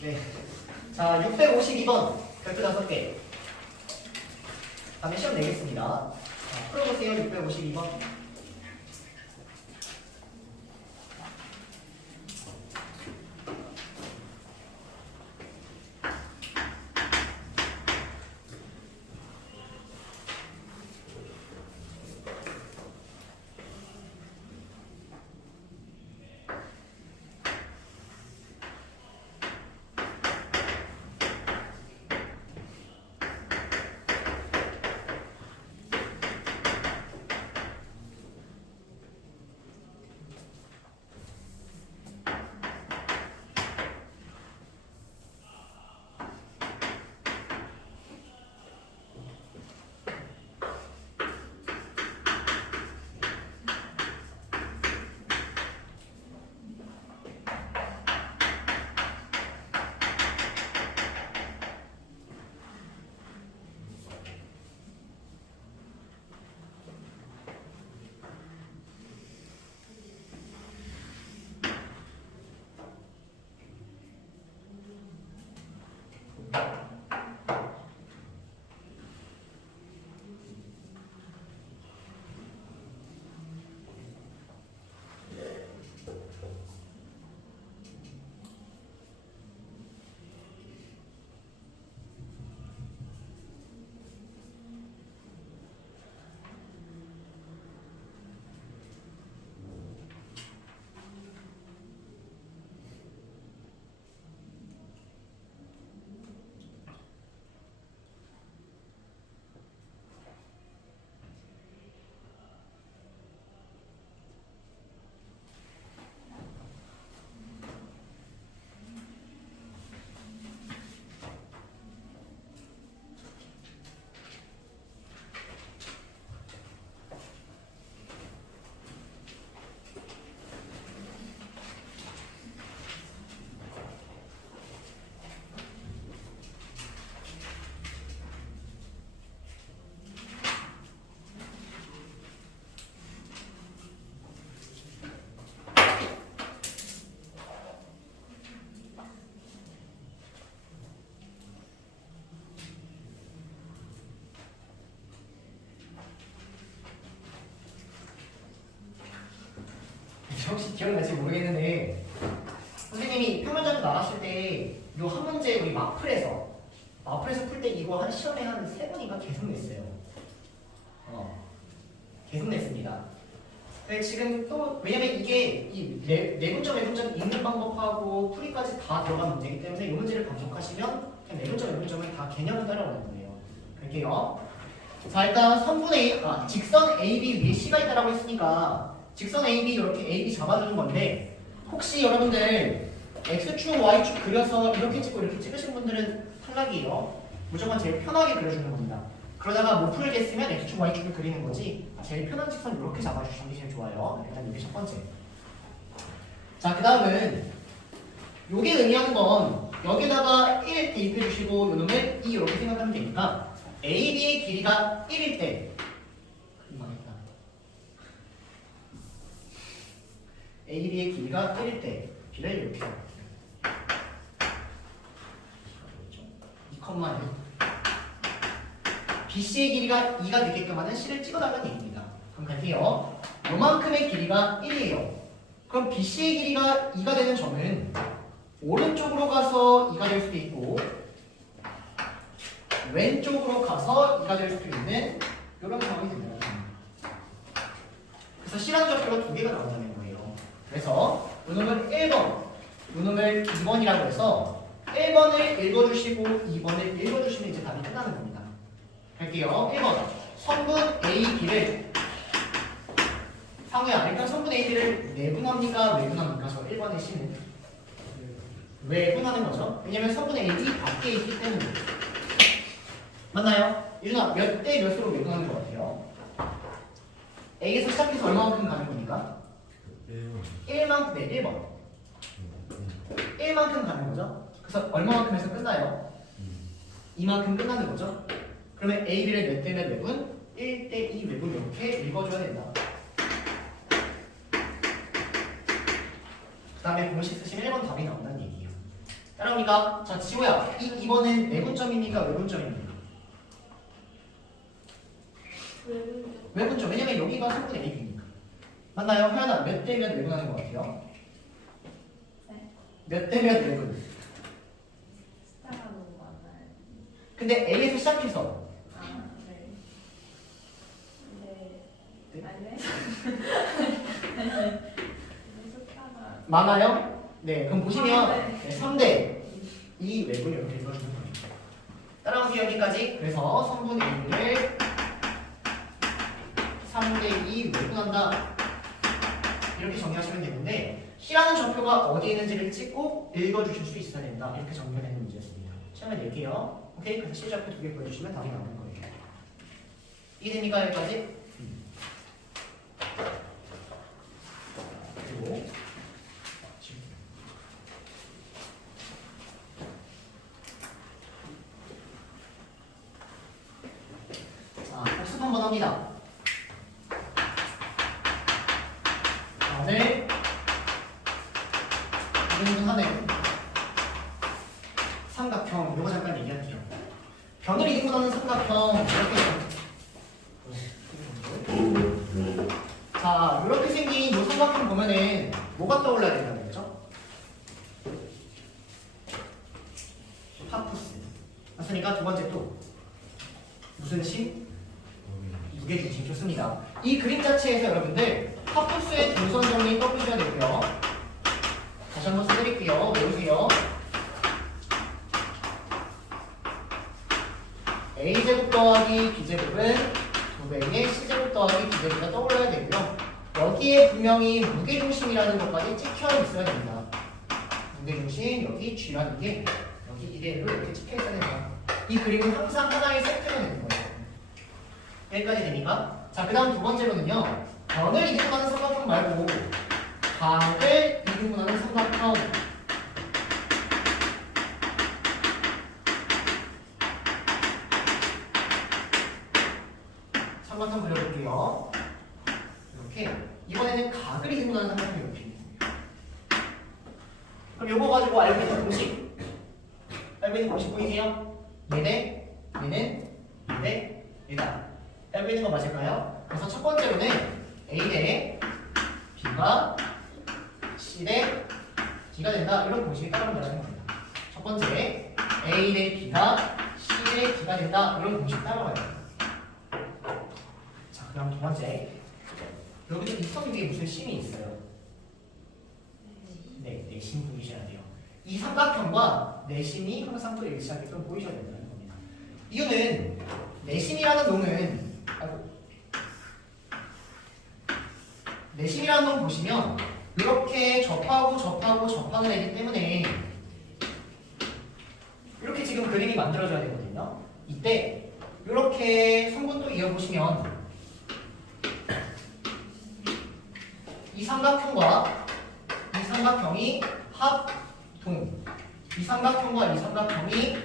네. 자, 652번 별표 5개. 다음에 시험 내겠습니다. 자, 풀어보세요. 652번. 혹시 기억나실지 모르겠는데 선생님이 평면점수 나갔을 때 요 한 문제 우리 마플에서 풀 때 이거 한 시험에 한 3번인가 계속 냈어요. 계속 냈습니다. 근데 지금 또 왜냐면 이게 이 내분점 외분점 읽는 방법하고 풀이까지 다 들어간 문제이기 때문에 이 문제를 반복하시면 그냥 내분점 외분점을 다 개념을 따라오는 거예요. 갈게요. 자, 일단 3분의 직선 AB 위에 C가 있다라고 했으니까 직선 AB 이렇게 AB 잡아주는 건데 혹시 여러분들 X축, Y축 그려서 이렇게 찍고 이렇게 찍으신 분들은 탈락이에요. 무조건 제일 편하게 그려주는 겁니다. 그러다가 못 풀겠으면 X축, Y축을 그리는 거지 제일 편한 직선 이렇게 잡아주시는 게 제일 좋아요. 일단 이게 첫 번째. 자, 그 다음은 요게 의미하는 건 여기다가 1 대입해 주시고 요 놈을 2 이렇게 생각하면 되니까 AB의 길이가 1일 때 AB의 길이가 1일 때 B를 이렇게 2,1 BC의 길이가 2가 되게끔 하는 C를 찍어달라는 얘기입니다. 그럼 갈게요. 요만큼의 길이가 1이에요. 그럼 BC의 길이가 2가 되는 점은 오른쪽으로 가서 2가 될 수도 있고 왼쪽으로 가서 2가 될 수도 있는 이런 상황이 됩니다. 그래서 실한 좌표가 두 개가 나온다는 거예요. 그래서 요놈을 1번, 요놈을 2번이라고 해서 1번을 읽어주시고 2번을 읽어주시면 이제 답이 끝나는 겁니다. 갈게요. 1번 성분 AB를 상우야, 일단 성분 AB를 내분합니까? 외분합니까? 저 1번의 C는 외분하는 거죠. 왜냐면 성분 AB 밖에 있기 때문에. 맞나요? 유준아, 몇 대 몇으로 외분하는 것 같아요? A에서 시작해서 얼마만큼 가는 겁니까? 1만큼, 네, 1번. 1만큼 가는 거죠? 그래서 얼마만큼 해서 끝나요? 2만큼 끝나는 거죠? 그러면 AB를 몇 대 몇 외분? 1대 2 외분 이렇게 읽어줘야 된다. 그 다음에 공식 쓰시면 1번 답이 나온다는 얘기예요. 따라오니까 자, 지호야, 이 2번은 내분점입니까? 외분점입니까? 외분점. 왜냐면 여기가 성분 AB니까. 맞나요? 하연아, 몇 대 몇 외분하는 것 같아요? 네. 몇 대 몇 외분? 숫자가 너무 많아요. 근데 A에서 시작해서 아, 네. 네? 아니네. 숫자가 많아요? 네, 그럼 보시면 네. 3대 2 외분 이렇게 읽어주는 거예요. 따라오세요, 여기까지. 그래서 성분 A를 3대 2 외분한다. 이렇게 정리하시면 되는데 C라는 좌표가 어디에 있는지를 찍고 읽어주실 수 있어야 된다. 이렇게 정리가 되는 문제였습니다. 시험에 낼게요. 오케이? 그래서 C 좌표 2개 보여주시면 답이 나오는 거예요. 이해됩니까? 여기까지? 그리고 자, 복습 한번 합니다. 오늘 이등분하는 삼각형, 요거 잠깐 얘기할게요. 변을 이등분하는 삼각형 이렇게. 자, 이렇게 생긴 이 삼각형 보면은 뭐가 떠올라야 된다는 거죠? 하프스. 맞으니까 두 번째 또 무슨 심? 무게중심. 좋습니다. 이 그림 자체에서 여러분들 하프스의 동선 정리 떠보셔야 되고요. 다시 한번 써드릴게요. 외우세요. A제곱 더하기 B제곱은 2배의 C제곱 더하기 D제곱이 떠올라야 되고요. 여기에 분명히 무게중심이라는 것까지 찍혀 있어야 됩니다. 무게중심, 여기 G라는 게 여기 이대로 이렇게 찍혀 있어야 됩니다. 이 그림은 항상 하나의 세트가 되는 거예요. 여기까지 되니까. 자, 그 다음 두 번째로는요. 변을 이등분하는 삼각형 말고 각을 이등분하는 삼각형. 삼각형 그려볼게요. 이렇게. 이번에는 각을 이등분하는 삼각형이 이렇게 있는 거예요. 그럼 요거 가지고 알고 있는 공식. 알고 있는 공식 보이세요? 얘네, 얘는 2대 1다. 알고 있는 거 맞을까요? 그래서 첫 번째로는 A 대 B가 C 대 D가 된다. 이런 공식이 따라가면 되는 겁니다. 첫 번째, A 대 B가 C 대 D가 된다. 이런 공식 따라가야 돼요. 자, 그다음 두 번째. 여기서 이 선 위에 무슨 심이 있어요? 네, 내심 보이셔야 돼요. 이 삼각형과 내심이 항상 또 일치하게끔 보이셔야 된다는 겁니다. 이유는 내심이라는 놈은 내심이라는 놈 보시면 이렇게 접하고 접하는 애기 때문에 이렇게 지금 그림이 만들어져야 되거든요. 이때 이렇게 성분도 이어보시면 이 삼각형과 이 삼각형이 합동, 이 삼각형과 이 삼각형이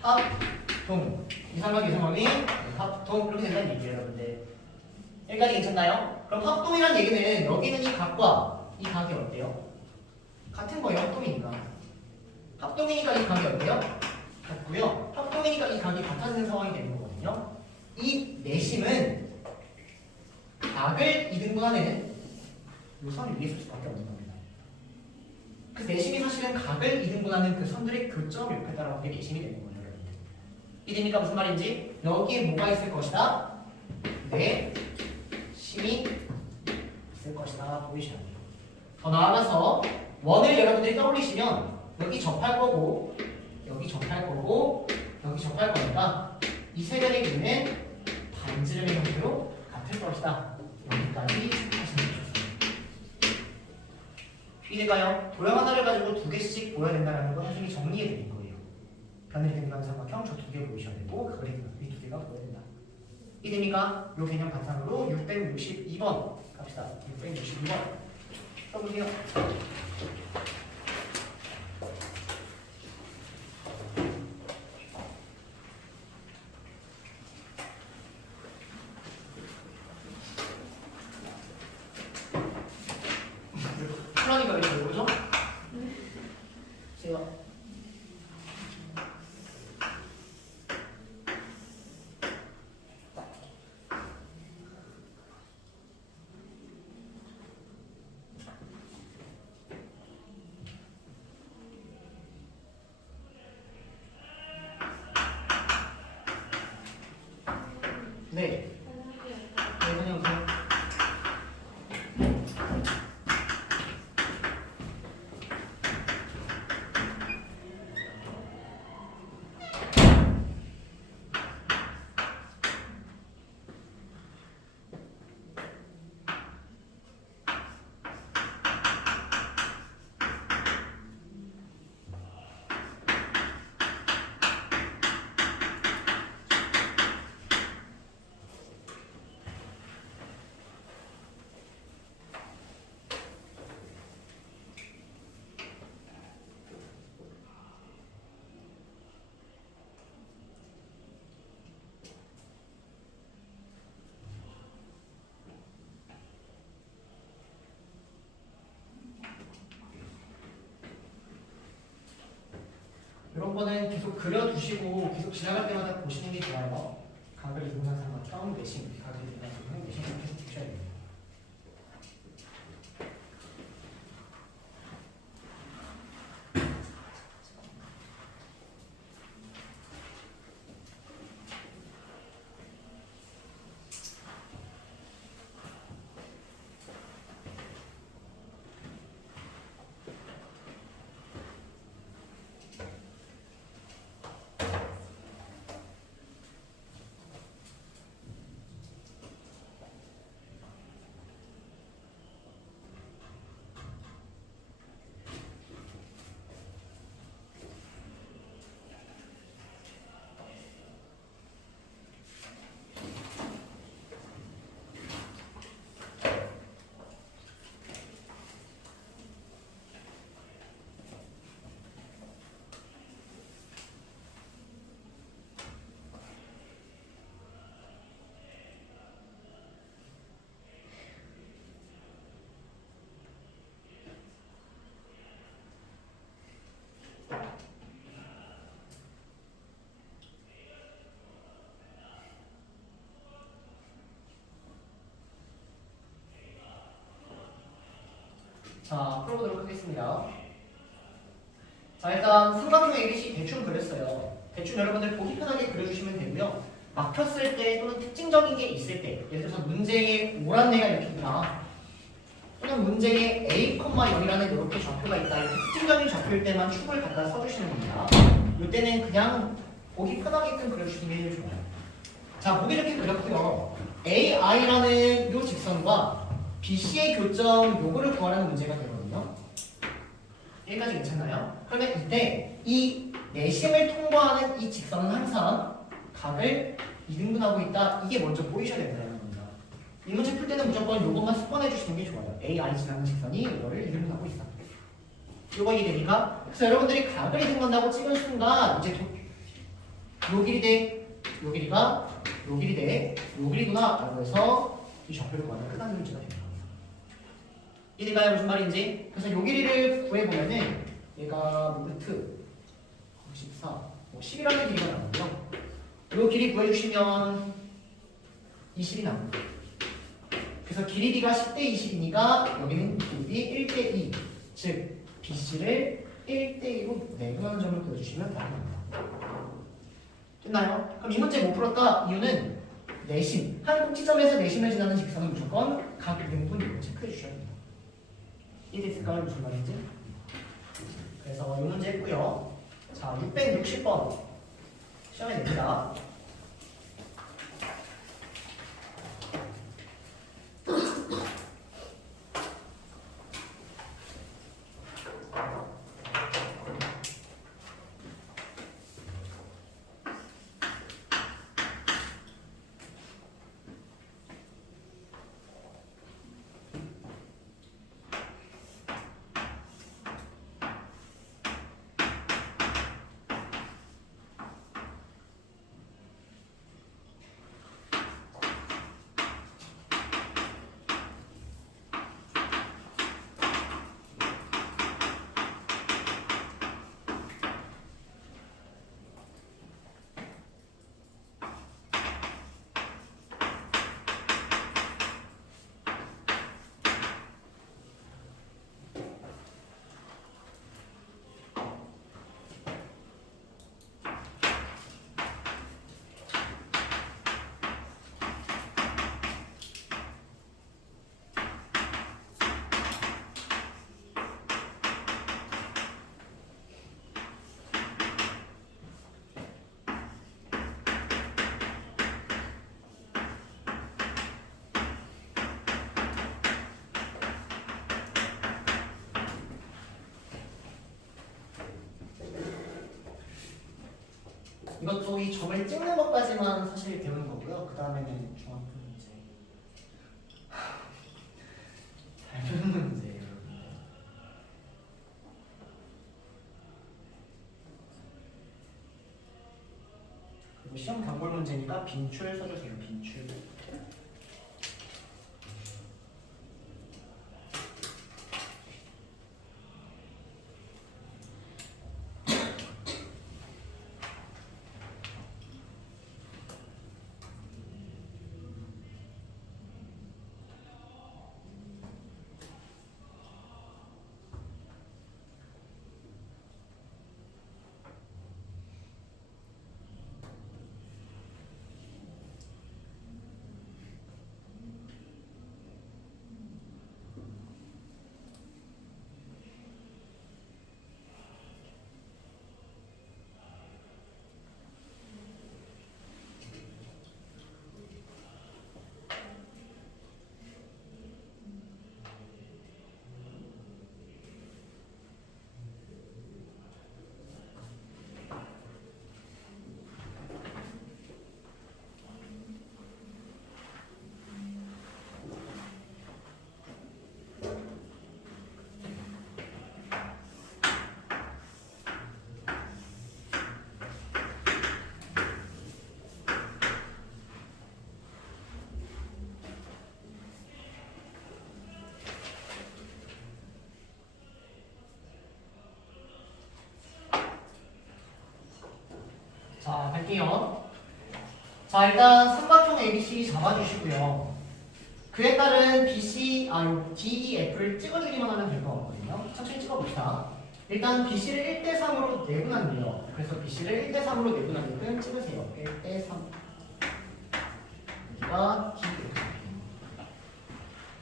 합동, 이 삼각형이 합동, 이렇게 된다는 얘기예요, 여러분들. 여기까지 괜찮나요? 그럼 합동이라는 얘기는 여기는 이 각과 이 각이 어때요? 같은 거예요. 합동이니까. 합동이니까 이 각이 어때요? 같고요. 합동이니까 이 각이 같아지는 상황이 되는 거거든요. 이 내심은 각을 이등분하는 이 선 위에 있을 수밖에 없는 겁니다. 그 내심이 사실은 각을 이등분하는 그 선들의 교점을 이렇게다라고 그게 내심이 되는 거예요. 여러분들. 이해됩니까? 무슨 말인지? 여기에 뭐가 있을 것이다? 내심이 있을 것이다 보이시나요? 더 나아가서 원을 여러분들이 떠올리시면 여기 접할 거고 여기 접할 거고 여기 접할 거니까 이 세 변의 길이는 반지름의 형태로 같을 것이다. 여기까지 하시면 되겠습니다. 이해될까요? 도형 하나를 가지고 두 개씩 보여야 된다는 건 선생님이 정리해 드린 거예요. 변을 이등분 삼각형 저 두 개 보이셔야 되고 그걸 이 두 개가 보여야 된다. 이해됩니까? 요 개념 바탕으로 662번 갑시다. 662번 써보세요. 플라니가 왜 모르죠? 제가 네. 이번에 오세요. 이런 거는 계속 그려두시고 계속 지나갈 때마다 보시는 게 좋아요. 각을 이등분한 삼각형 내심, 각을 이등분한 삼각형 내심 계속 보셔야 됩니다. 자, 풀어보도록 하겠습니다. 자, 일단 삼각형 ABC 대충 그렸어요. 대충 여러분들 보기 편하게 그려주시면 되고요. 막혔을 때 또는 특징적인 게 있을 때, 예를 들어서 문제에 오란내가 이렇게 있다. 또는 문제에 A,0이라는 이렇게 좌표가 있다. 이렇게 특징적인 좌표일 때만 축을 갖다 써주시는 겁니다. 이때는 그냥 보기 편하게끔 그려주시는 게 좋아요. 자, 보기 좋게 그렸고요. AI라는 이 직선과 BC의 교점 요거를 구하라는 문제가 되거든요. 여기까지 괜찮나요? 그러면 이때 이 내심을 통과하는 이 직선은 항상 각을 이등분하고 있다. 이게 먼저 보이셔야 된다는 겁니다. 이 문제 풀 때는 무조건 요것만 습관해 주시는 게 좋아요. AI 지나는 직선이 이거를 이등분하고 있어. 요거 이해되니까? 그래서 여러분들이 각을 이등분한다고 찍은 순간 이제 요 길이 대, 요 길이가 요 길이 대, 요 길이구나 라고 해서 이 좌표를 구하는 끝난 문제가 됩니다. 이해가요 무슨 말인지? 그래서 요 길이를 구해보면은 얘가 루트 94, 10이라는 길이가 나오고요. 요 길이 구해주시면 20이 나옵니다. 그래서 길이 D가 10대 20이니까 여기는 길이 1대 2. 즉 BC를 1대 2로 내분하는 점을 그려주시면 됩니다. 됐나요? 그럼 이 문제 못 풀었다 이유는 내심 한 꼭지점에서 내심을 지나는 직선은 무조건 각 등분 이거 체크해 주셔야 됩니다. 이해됐을까요? 무슨 말인지? 그래서 이 문제 했고요. 자, 660번 시험에 냅니다. 이것도 이 점을 찍는 것까지만 사실 배우는 거고요. 그 다음에는 중학교 문제. 잘 배우는 문제예요, 여러분. 그리고 시험 단골 문제니까 빈출 써주세요. 빈출. 자, 갈게요. 자, 일단 삼각형 ABC 잡아주시고요. 그에 따른 BC, DEF를 찍어주기만 하면 될 것 같거든요. 천천히 찍어봅시다. 일단 BC를 1대3으로 내분한대요. 그래서 BC를 1대3으로 내분하게끔 찍으세요. 1대3. 여기가 DEF.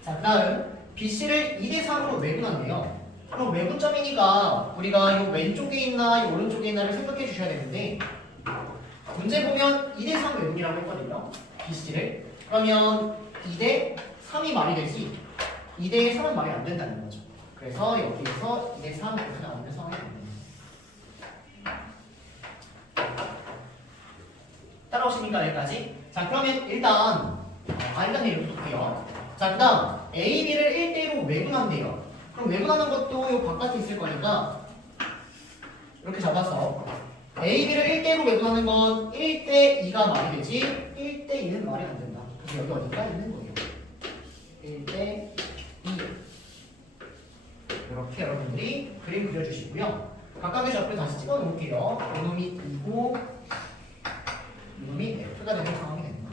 자, 그 다음 BC를 2대3으로 외분한대요. 그럼 외분점이니까 우리가 이 왼쪽에 있나 이 오른쪽에 있나를 생각해 주셔야 되는데 문제 보면 2대3 외분이라고 했거든요. BC를. 그러면 2대3이 말이 되지 2대3은 말이 안 된다는 거죠. 그래서 여기에서 2대3 이렇게 나오는 상황이 됩니다. 따라오십니까? 여기까지? 자, 그러면 일단 일단 이렇게 볼게요. 자, 그 다음 A, B를 1대1로 외분한대요. 그럼 외분하는 것도 이 바깥에 있을 거니까 이렇게 잡아서 A, B를 1대1로 외분하는 건 1대2가 말이 되지 1대2는 말이 안 된다. 그래서 여기 어디가 있는 거예요. 1대2 이렇게 여러분들이 그림 그려주시고요. 각각의 좌표 다시 찍어 놓을게요. 이놈이 2고 이놈이 F가 되는 상황이 됩니다.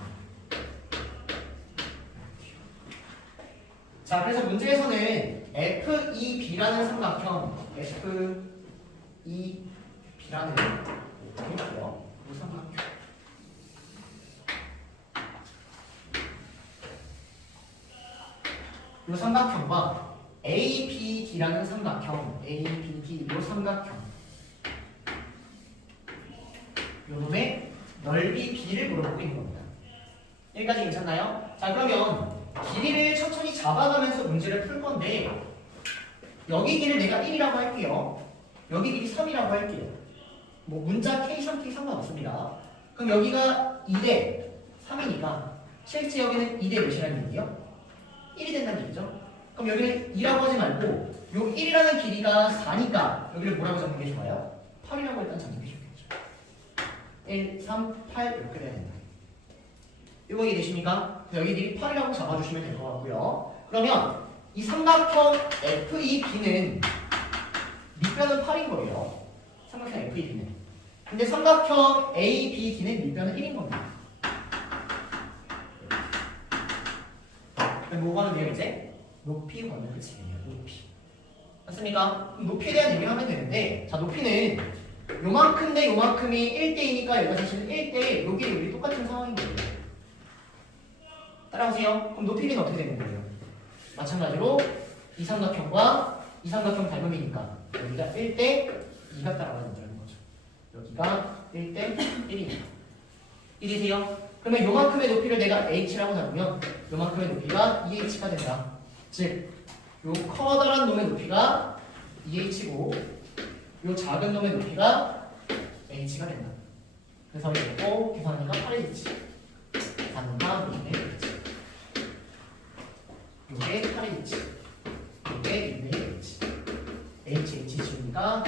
자, 그래서 문제에서는 FEB라는 삼각형, FEB라는 있고요. 이 삼각형. 이 삼각형과 ABD라는 삼각형, ABD 이 삼각형. 요 놈의 넓이 B를 물어보고 있는 겁니다. 여기까지 괜찮나요? 자, 그러면 길이를 천천히 잡아가면서 문제를 풀 건데 여기 길을 내가 1이라고 할게요. 여기 길이 3이라고 할게요. 뭐 문자 K, 3K 상관없습니다. 그럼 여기가 2대 3이니까 실제 여기는 2대 몇이라는 얘기요? 1이 된다는 얘기죠. 그럼 여기는 2라고 하지 말고 요 1이라는 길이가 4니까 여기를 뭐라고 적는 게 좋아요? 8이라고 일단 적는 게 좋겠죠. 1, 3, 8 이렇게 돼야 된다. 이거 이해되십니까? 여기 길이 8이라고 잡아주시면 될 것 같고요. 그러면 이 삼각형 FEB는 밑변은 8인 거예요. 삼각형 FEB는. 근데 삼각형 ABD는 밑변은 1인 겁니다. 그럼 뭐가 하면 돼요 이제? 높이 걷는 그치예요. 높이. 맞습니까? 그럼 높이에 대한 얘기를 하면 되는데 자 높이는 요만큼 대 요만큼이 1대2니까 여기가 사실은 1대 여기 똑같은 상황인 거예요. 따라오세요. 그럼 높이는 어떻게 되는 거예요? 마찬가지로 이 삼각형과 이 삼각형 닮음이니까 여기가 1대 2가 따라가는 거죠. 여기가 1대 1이니까. 이해되세요? 그러면 요만큼의 높이를 내가 h라고 잡으면 요만큼의 높이가 2h가 된다. 즉, 요 커다란 놈의 높이가 2h고 요 작은 놈의 높이가 h가 된다. 그래서 이거 계산하니까 8h지. 계산과 놈의 h. 요게 8h지. 요게 6h지. h 지우니까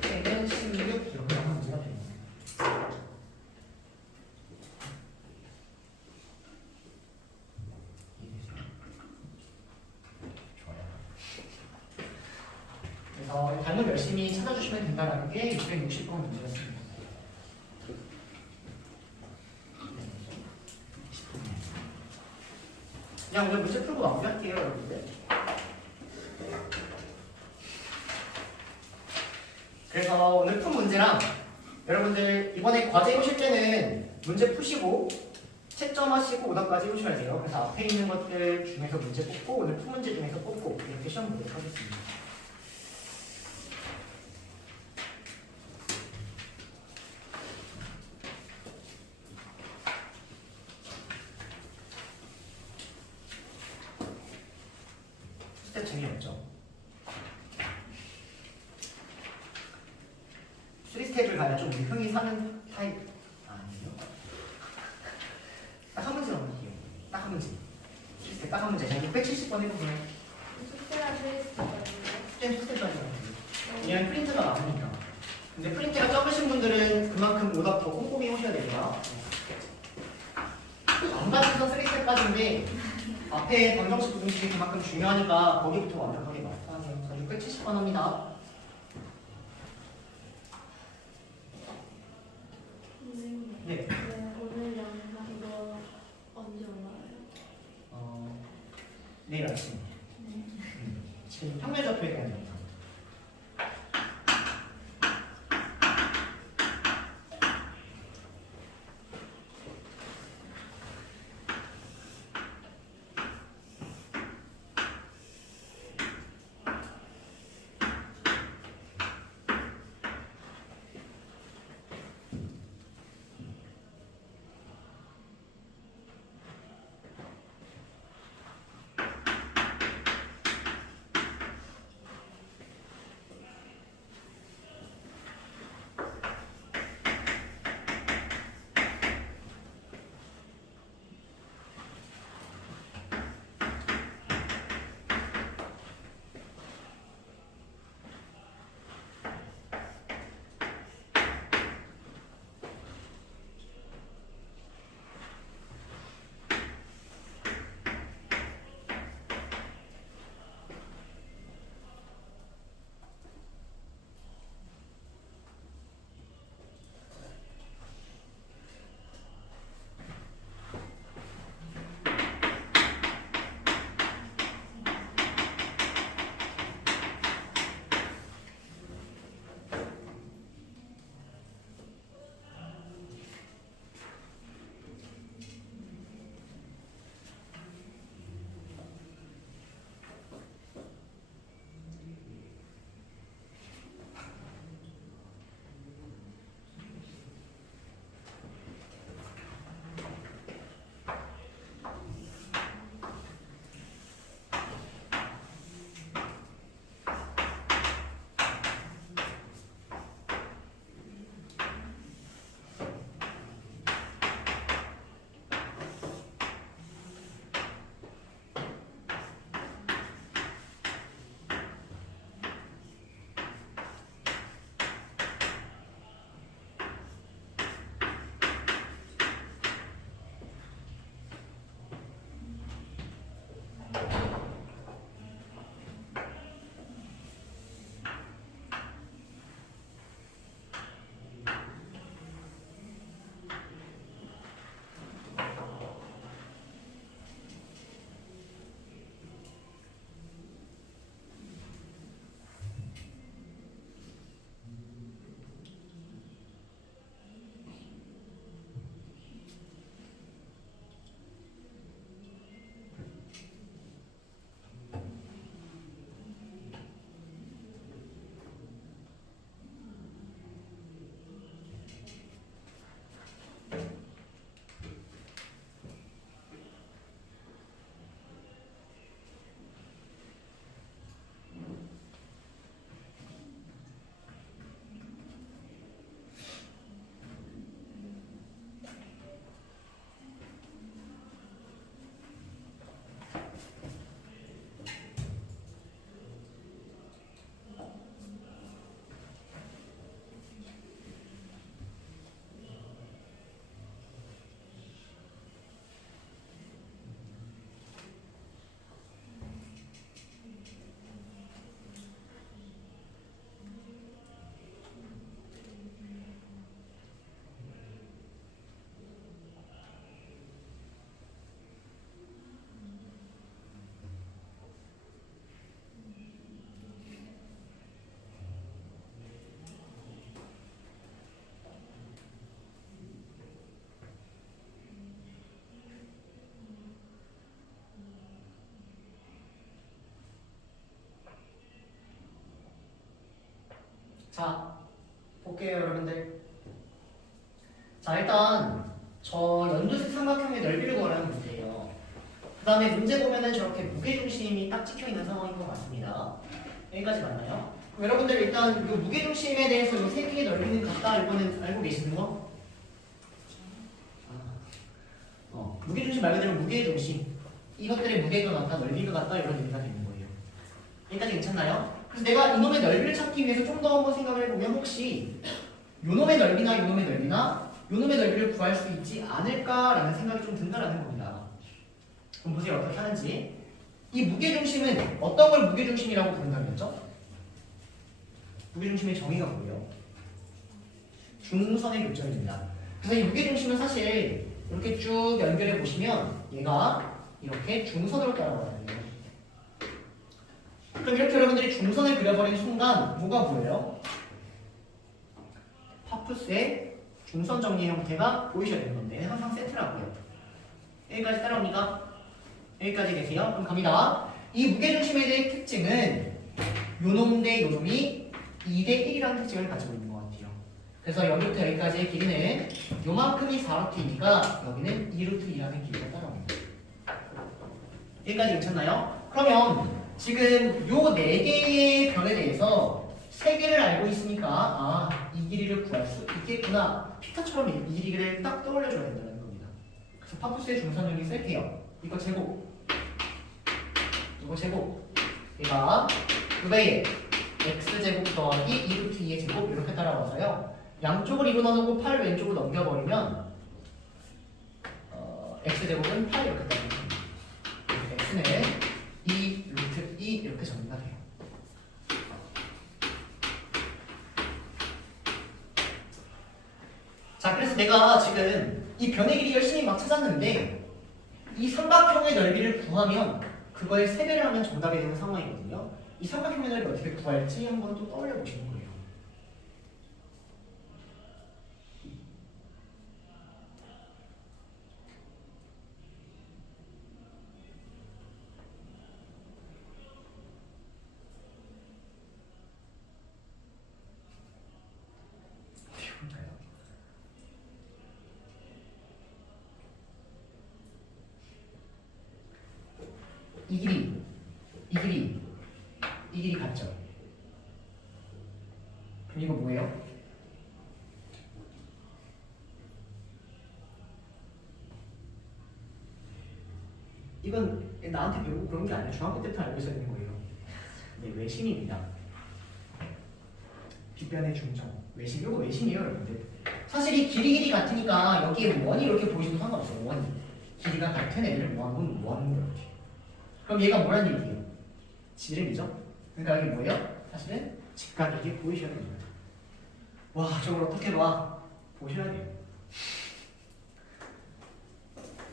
8는 16 이렇게 하는 문제가 됩니다. 그래서 닮은 열심히 찾아주시면 된다는 게 660번 문제였습니다. 그냥 오늘 문제 풀고 마무리할게요, 여러분들. 그래서 오늘 푼 문제랑 여러분들 이번에 과제 오실 때는 문제 푸시고 채점하시고 오답까지 오셔야 돼요. 그래서 앞에 있는 것들 중에서 문제 뽑고 오늘 푼 문제 중에서 뽑고 이렇게 시험 보도록 하겠습니다. 스텝 재미없죠? 3스텝을 가야 좀 흥이 사는 타입 아니에요? 딱 한 문제 넘길게요. 딱 한 문제. 3스텝 딱 한 문제. 자, 670번 해보세요. 숙제가 되겠어요. 숙제는 2스텝까지 가요. 얘는 프린트가 많으니까. 근데 프린트가 적으신 분들은 그만큼 오답 더 꼼꼼히 오셔야 됩니다. 안 가르쳐서 3스텝까지인데 앞에 방정식 부등식이 그만큼 중요하니까 거기부터 완벽하게 마스터하세요. 자, 670번 합니다. 선생님. 네. 오늘 영상 이거 언제 올라와요? 내일 아침. 네. 지금 평면좌표에 대한 영상. 자, 볼게요, 여러분들. 자, 일단 저 연두색 삼각형의 넓이를 구하라는 문제예요. 그 다음에 문제 보면은 저렇게 무게중심이 딱 찍혀있는 상황인 것 같습니다. 여기까지 맞나요? 그럼 여러분들 일단 이 무게중심에 대해서 이 세 개의 넓이는 같다 이거는 알고 계시는 거? 무게중심 말 그대로 무게중심. 이것들의 무게가 같다, 넓이가 같다 이런 의미가 되는 거예요. 여기까지 괜찮나요? 그래서 내가 이놈의 넓이를 찾기 위해서 좀 더 한번 생각을 해보면 혹시 요놈의 넓이나 요놈의 넓이나 요놈의 넓이를 구할 수 있지 않을까라는 생각이 좀 든다라는 겁니다. 그럼 보세요 어떻게 하는지. 이 무게중심은 어떤 걸 무게중심이라고 부른다고 했죠? 무게중심의 정의가 뭐예요? 중선의 교점입니다. 그래서 이 무게중심은 사실 이렇게 쭉 연결해 보시면 얘가 이렇게 중선으로 따라가거든요. 그럼 이렇게 여러분들이 중선을 그려버린 순간 뭐가 보여요? 파푸스의 중선 정리의 형태가 보이셔야 되는 건데 항상 세트라고요. 여기까지 따라옵니까? 여기까지 계세요? 그럼 갑니다. 이 무게중심에 대한 특징은 요놈 대 요놈이 2대 1이라는 특징을 가지고 있는 것 같아요. 그래서 여기부터 여기까지의 길이는 요만큼이 4루트이니까 여기는 2루트 2라는 길이가 따라옵니다. 여기까지 괜찮나요? 그러면 지금 요 4개의 변에 대해서 3개를 알고 있으니까 이 길이를 구할 수 있겠구나. 피타처럼 이 길이를 딱 떠올려줘야 된다는 겁니다. 그래서 파푸스의 중선형이 쓸게요. 이거 제곱, 이거 제곱, 얘가 2배의 x제곱 더하기 2루트 2의 제곱 이렇게 따라와서요. 양쪽을 2로 나누고 8 왼쪽으로 넘겨버리면 x제곱은 8 이렇게 따라옵니다. x는 2 루트 2 이렇게 정리가 돼요. 자, 그래서 내가 지금 이 변의 길이 열심히 막 찾았는데 이 삼각형의 넓이를 구하면 그거의 3배를 하면 정답이 되는 상황이거든요. 이 삼각형의 넓이 어떻게 구할지 한번 또 떠올려 보시는 거예요. 이 길이 같죠? 그럼 이거 뭐예요? 이건 나한테 배우고 그런 게 아니에요. 중학교 때부터 알고 있어야 되는 거예요. 네, 외심입니다. 빗변의 중점. 외심, 이거 외심이에요, 여러분들. 사실 이 길이 같으니까 여기에 원이 이렇게 보이셔도 상관없어요. 원이. 길이가 같은 애를 원은 이렇게. 그럼 얘가 뭐란 얘기예요? 지름이죠? 그러니까 여기 뭐예요? 사실은 직각이 보이셔야 됩니다. 와, 저걸 어떻게 봐? 보셔야 돼요.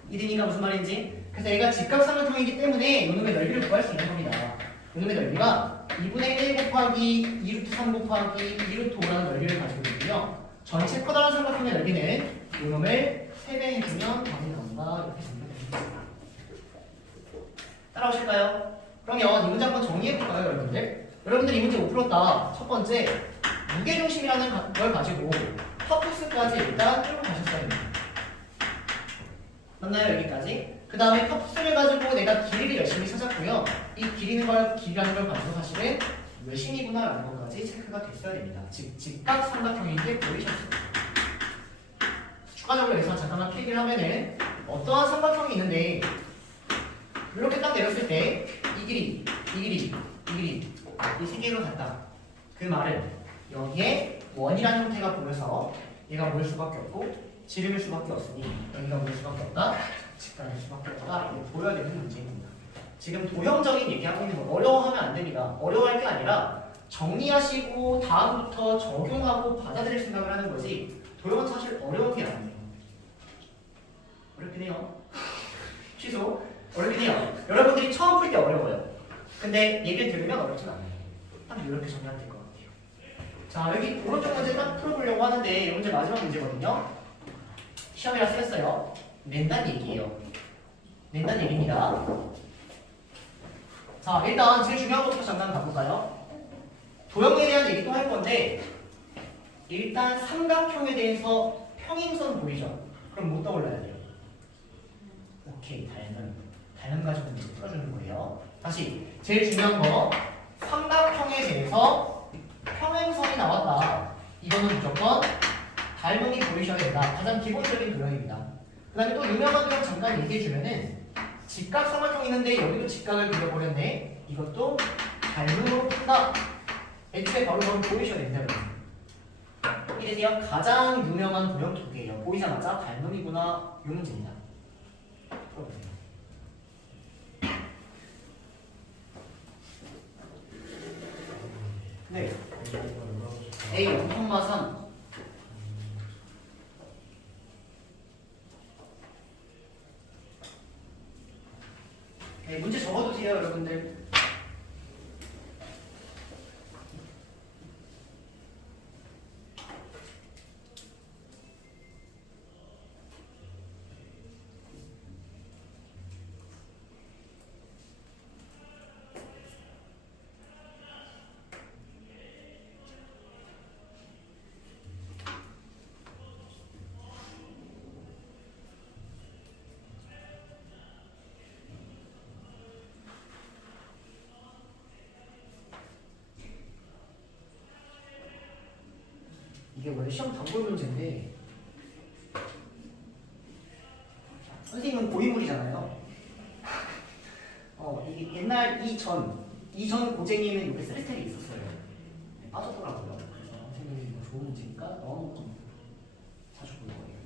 이되니까 무슨 말인지? 그래서 얘가 직각삼각형이기 때문에 이놈의 넓이를 구할 수 있는 겁니다. 이놈의 넓이가 2분의 1 곱하기 2루트 3 곱하기 2루트 5라는 넓이를 가지고 있고요. 전체 커다란 삼각형의 넓이는 이놈을 3배 해주면 답이 나온다. 이렇게 정리됩니다. 따라오실까요? 그러면 이 문제 한번 정리해볼까요, 여러분들? 여러분들 이 문제 못 풀었다. 첫 번째, 무게중심이라는 걸 가지고 파푸스까지 일단 끌고 가셨어야 됩니다. 맞나요, 여기까지? 그 다음에 파푸스를 가지고 내가 길이를 열심히 찾았고요. 이 길이라는 걸 가지고 사실은 외심이구나라는 것까지 체크가 됐어야 됩니다. 즉, 직각 삼각형인데 보이셨어요. 추가적으로 여기서 잠깐만 필기를 하면은 어떠한 삼각형이 있는데 이렇게 딱 내렸을 때 이 길이 이 세 개로 같다. 그 말은 여기에 원이라는 형태가 보여서 얘가 모일 수밖에 없고 지름일 수밖에 없으니 여기가 모일 수밖에 없다. 직각일 수밖에 없다. 이거 보여야 되는 문제입니다. 지금 도형적인 얘기하고 있는 거 어려워하면 안 됩니다. 어려워할 게 아니라 정리하시고 다음부터 적용하고 받아들일 생각을 하는 거지 도형은 사실 어려운 게 아니에요. 어렵긴 해요. 취소. 어렵긴 해요. 여러분들이 처음 풀 때 어려워요. 근데 얘기를 들으면 어렵진 않아요. 딱 이렇게 정리하면 될 것 같아요. 자, 여기 오른쪽 문제 딱 풀어보려고 하는데 이 문제 마지막 문제거든요. 시험이라 쓰였어요. 낸다는 얘기예요. 낸다는 얘기입니다. 자, 일단 제일 중요한 것부터 잠깐 가볼까요? 도형에 대한 얘기도 할 건데 일단 삼각형에 대해서 평행선 보이죠? 그럼 뭐 떠올라야 돼요? 오케이, 닮은 가지고 문제 풀어주는 거예요. 다시 제일 중요한 거 삼각형에 대해서 평행선이 나왔다. 이거는 무조건 닮음이 보이셔야 된다. 가장 기본적인 도형입니다. 그 다음에 또 유명한 도형 잠깐 얘기해주면은 직각 삼각형이 있는데 여기도 직각을 그려버렸네. 이것도 닮음으로 푼다. 애초에 바로 그건 보이셔야 된다. 이래서 가장 유명한 도형 두 개예요. 보이자마자 닮음이구나. 이 문제입니다. 풀어보세요. 네. A 0,3 네, 문제 적어도 돼요, 여러분들. 이게 원래 시험 단골 문제인데 선생님은 고인물이잖아요. 이게 옛날 이전 고쟁이는 이렇게 쓰리스텝이 있었어요. 네, 빠졌더라고요. 그래서 선생님이 이거 좋은 문제니까 넣어놓고 자주 보는 거예요.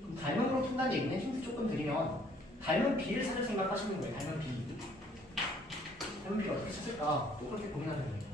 그럼 닮음으로 푼다는 얘기는 힌트 조금 드리면 닮은 B를 찾을 생각하시는 거예요. 닮은 B. 닮은 B를 어떻게 찾을까? 또 그렇게 고민하는 거예요.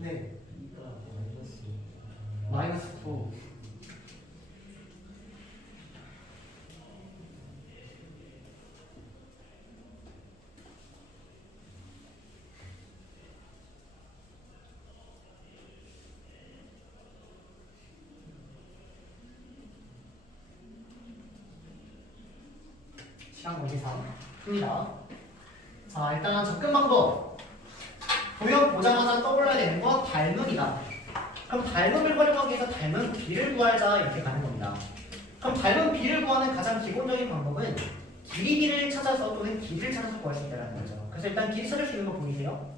네. 마이너스 9. 시간 관계상 풉니다. 자, 일단 접근 방법. 도형 보자마자 떠올라야 되는 건 닮음이다. 그럼 닮음을 활용하기 위해서 닮은 B를 구하자 이렇게 가는 겁니다. 그럼 닮은 B를 구하는 가장 기본적인 방법은 길이를 찾아서 또는 길이를 찾아서 구할 수 있다는 거죠. 그래서 일단 길이 찾을 수 있는 거 보이세요?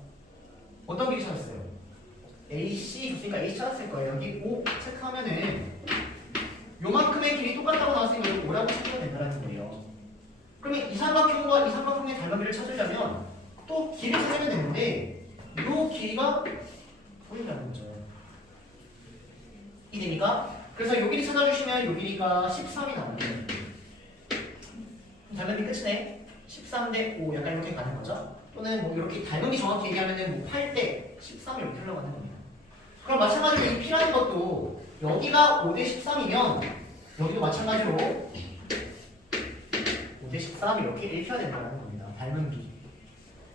어떤 길이 찾았어요? AC 줬으니까 AC 찾았을 거예요. 여기 5 체크하면은 요만큼의 길이 똑같다고 나왔으니까 여기 5라고 찾으면 된다는 거예요. 그러면 이 삼각형과 이 삼각형의 닮은 B를 찾으려면 또 길을 찾으면 되는데 요 길이가 보인다는 거죠. 이해됩니까? 그래서 요 길이 찾아주시면 요 길이가 13이 나오네요. 닮음이 끝이네. 13대 5 약간 이렇게 가는 거죠. 또는 뭐 이렇게 닮음이 정확히 얘기하면은 뭐 8대 13 이렇게 흘러가는 겁니다. 그럼 마찬가지로 이 P라는 것도 여기가 5대 13이면 여기도 마찬가지로 5대 13 이렇게 읽혀야 된다는 겁니다. 닮은 B.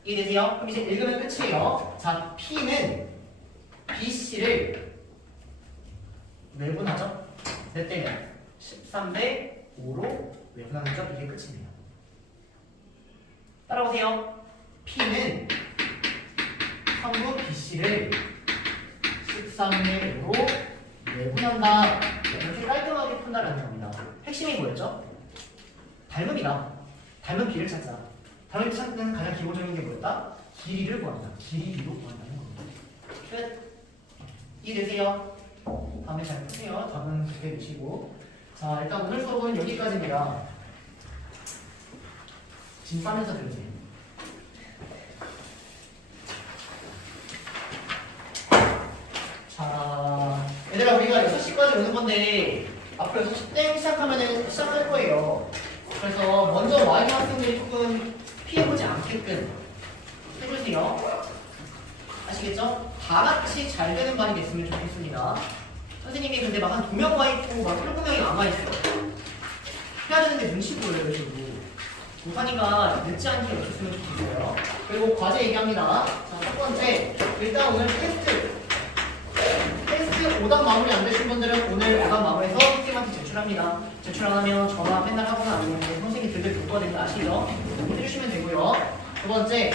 이해되세요? 그럼 이제 읽으면 끝이에요. 자, P는 BC를 외분하죠? 몇 대면? 13대 5로 외분하는 점 이게 끝입니다. 따라오세요. P는 성분 BC를 13대 5로 외분한다. 이렇게 깔끔하게 푼다라는 겁니다. 핵심이 뭐였죠? 닮음이다. 닮은 B를 찾자. 닮은 B 찾는 가장 기본적인 게 뭐였다? 길이를 구한다. 길이로 구한다는 겁니다. 끝. 이해되세요? 다음에 잘 푸세요. 답은 두개 주시고. 자, 일단 오늘 수업은 여기까지입니다. 짐 싸면서 들으세요. 얘들아 우리가 6시까지 오는 건데 앞으로 6시 땡 시작하면은 시작할 거예요. 그래서 먼저 와 있는 학생들이 조금 피해보지 않게끔 해주세요. 아시겠죠? 다 같이 잘 되는 반이 됐으면 좋겠습니다. 선생님이 근데 막 한 2명 와 있고 막 7명이 안 와 있어요. 해야 되는데 눈치 보여요 지금. 우산이가 늦지 않게 오셨으면 좋겠어요. 그리고 과제 얘기합니다. 자, 첫 번째 일단 오늘 테스트 오답 마무리 안 되신 분들은 오늘 오답 마무리해서 선생님한테 제출합니다. 제출 안 하면 전화 맨날 하거나 아니면 선생님이 들들 볼 거가 되니까 아시죠? 해주시면 되고요. 두 번째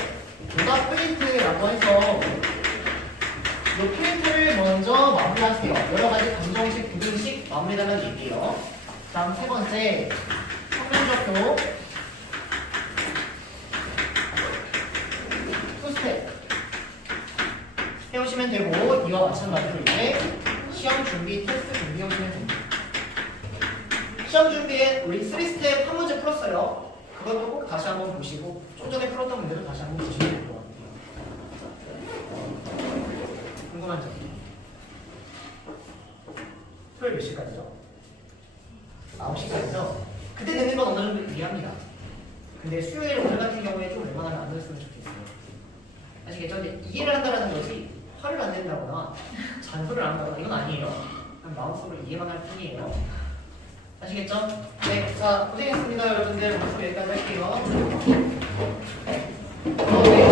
오답 프린트라고 해서 이 프린트를 먼저 마무리하세요. 여러 가지 감정식, 부등식 마무리하면 얘기해요. 다음 세 번째 성면적표 투스텝 해오시면 되고 이와 마찬가지로 이제 시험 준비 테스트 준비해오시면 됩니다. 시험 준비에 우리 3스텝 한 문제 풀었어요. 그것도 꼭 다시 한번 보시고 좀 전에 풀었던 문제도 다시 한번 보시면 될 것 같아요. 궁금한 점? 토요일 몇 시까지죠? 9시까지죠? 그때 되는 건 어느 정도 이해합니다. 근데 수요일 오늘 같은 경우에 좀 웬만하면 안 됐으면 좋겠어요. 아시겠죠? 근데 이해를 한다는 것이 화를 안 낸다거나 잔소리를 안 한다거나 이건 아니에요. 그냥 마음속으로 이해만 할 뿐이에요. 아시겠죠? 네, 자 고생했습니다 여러분들. 오늘 여기까지 할게요. 네.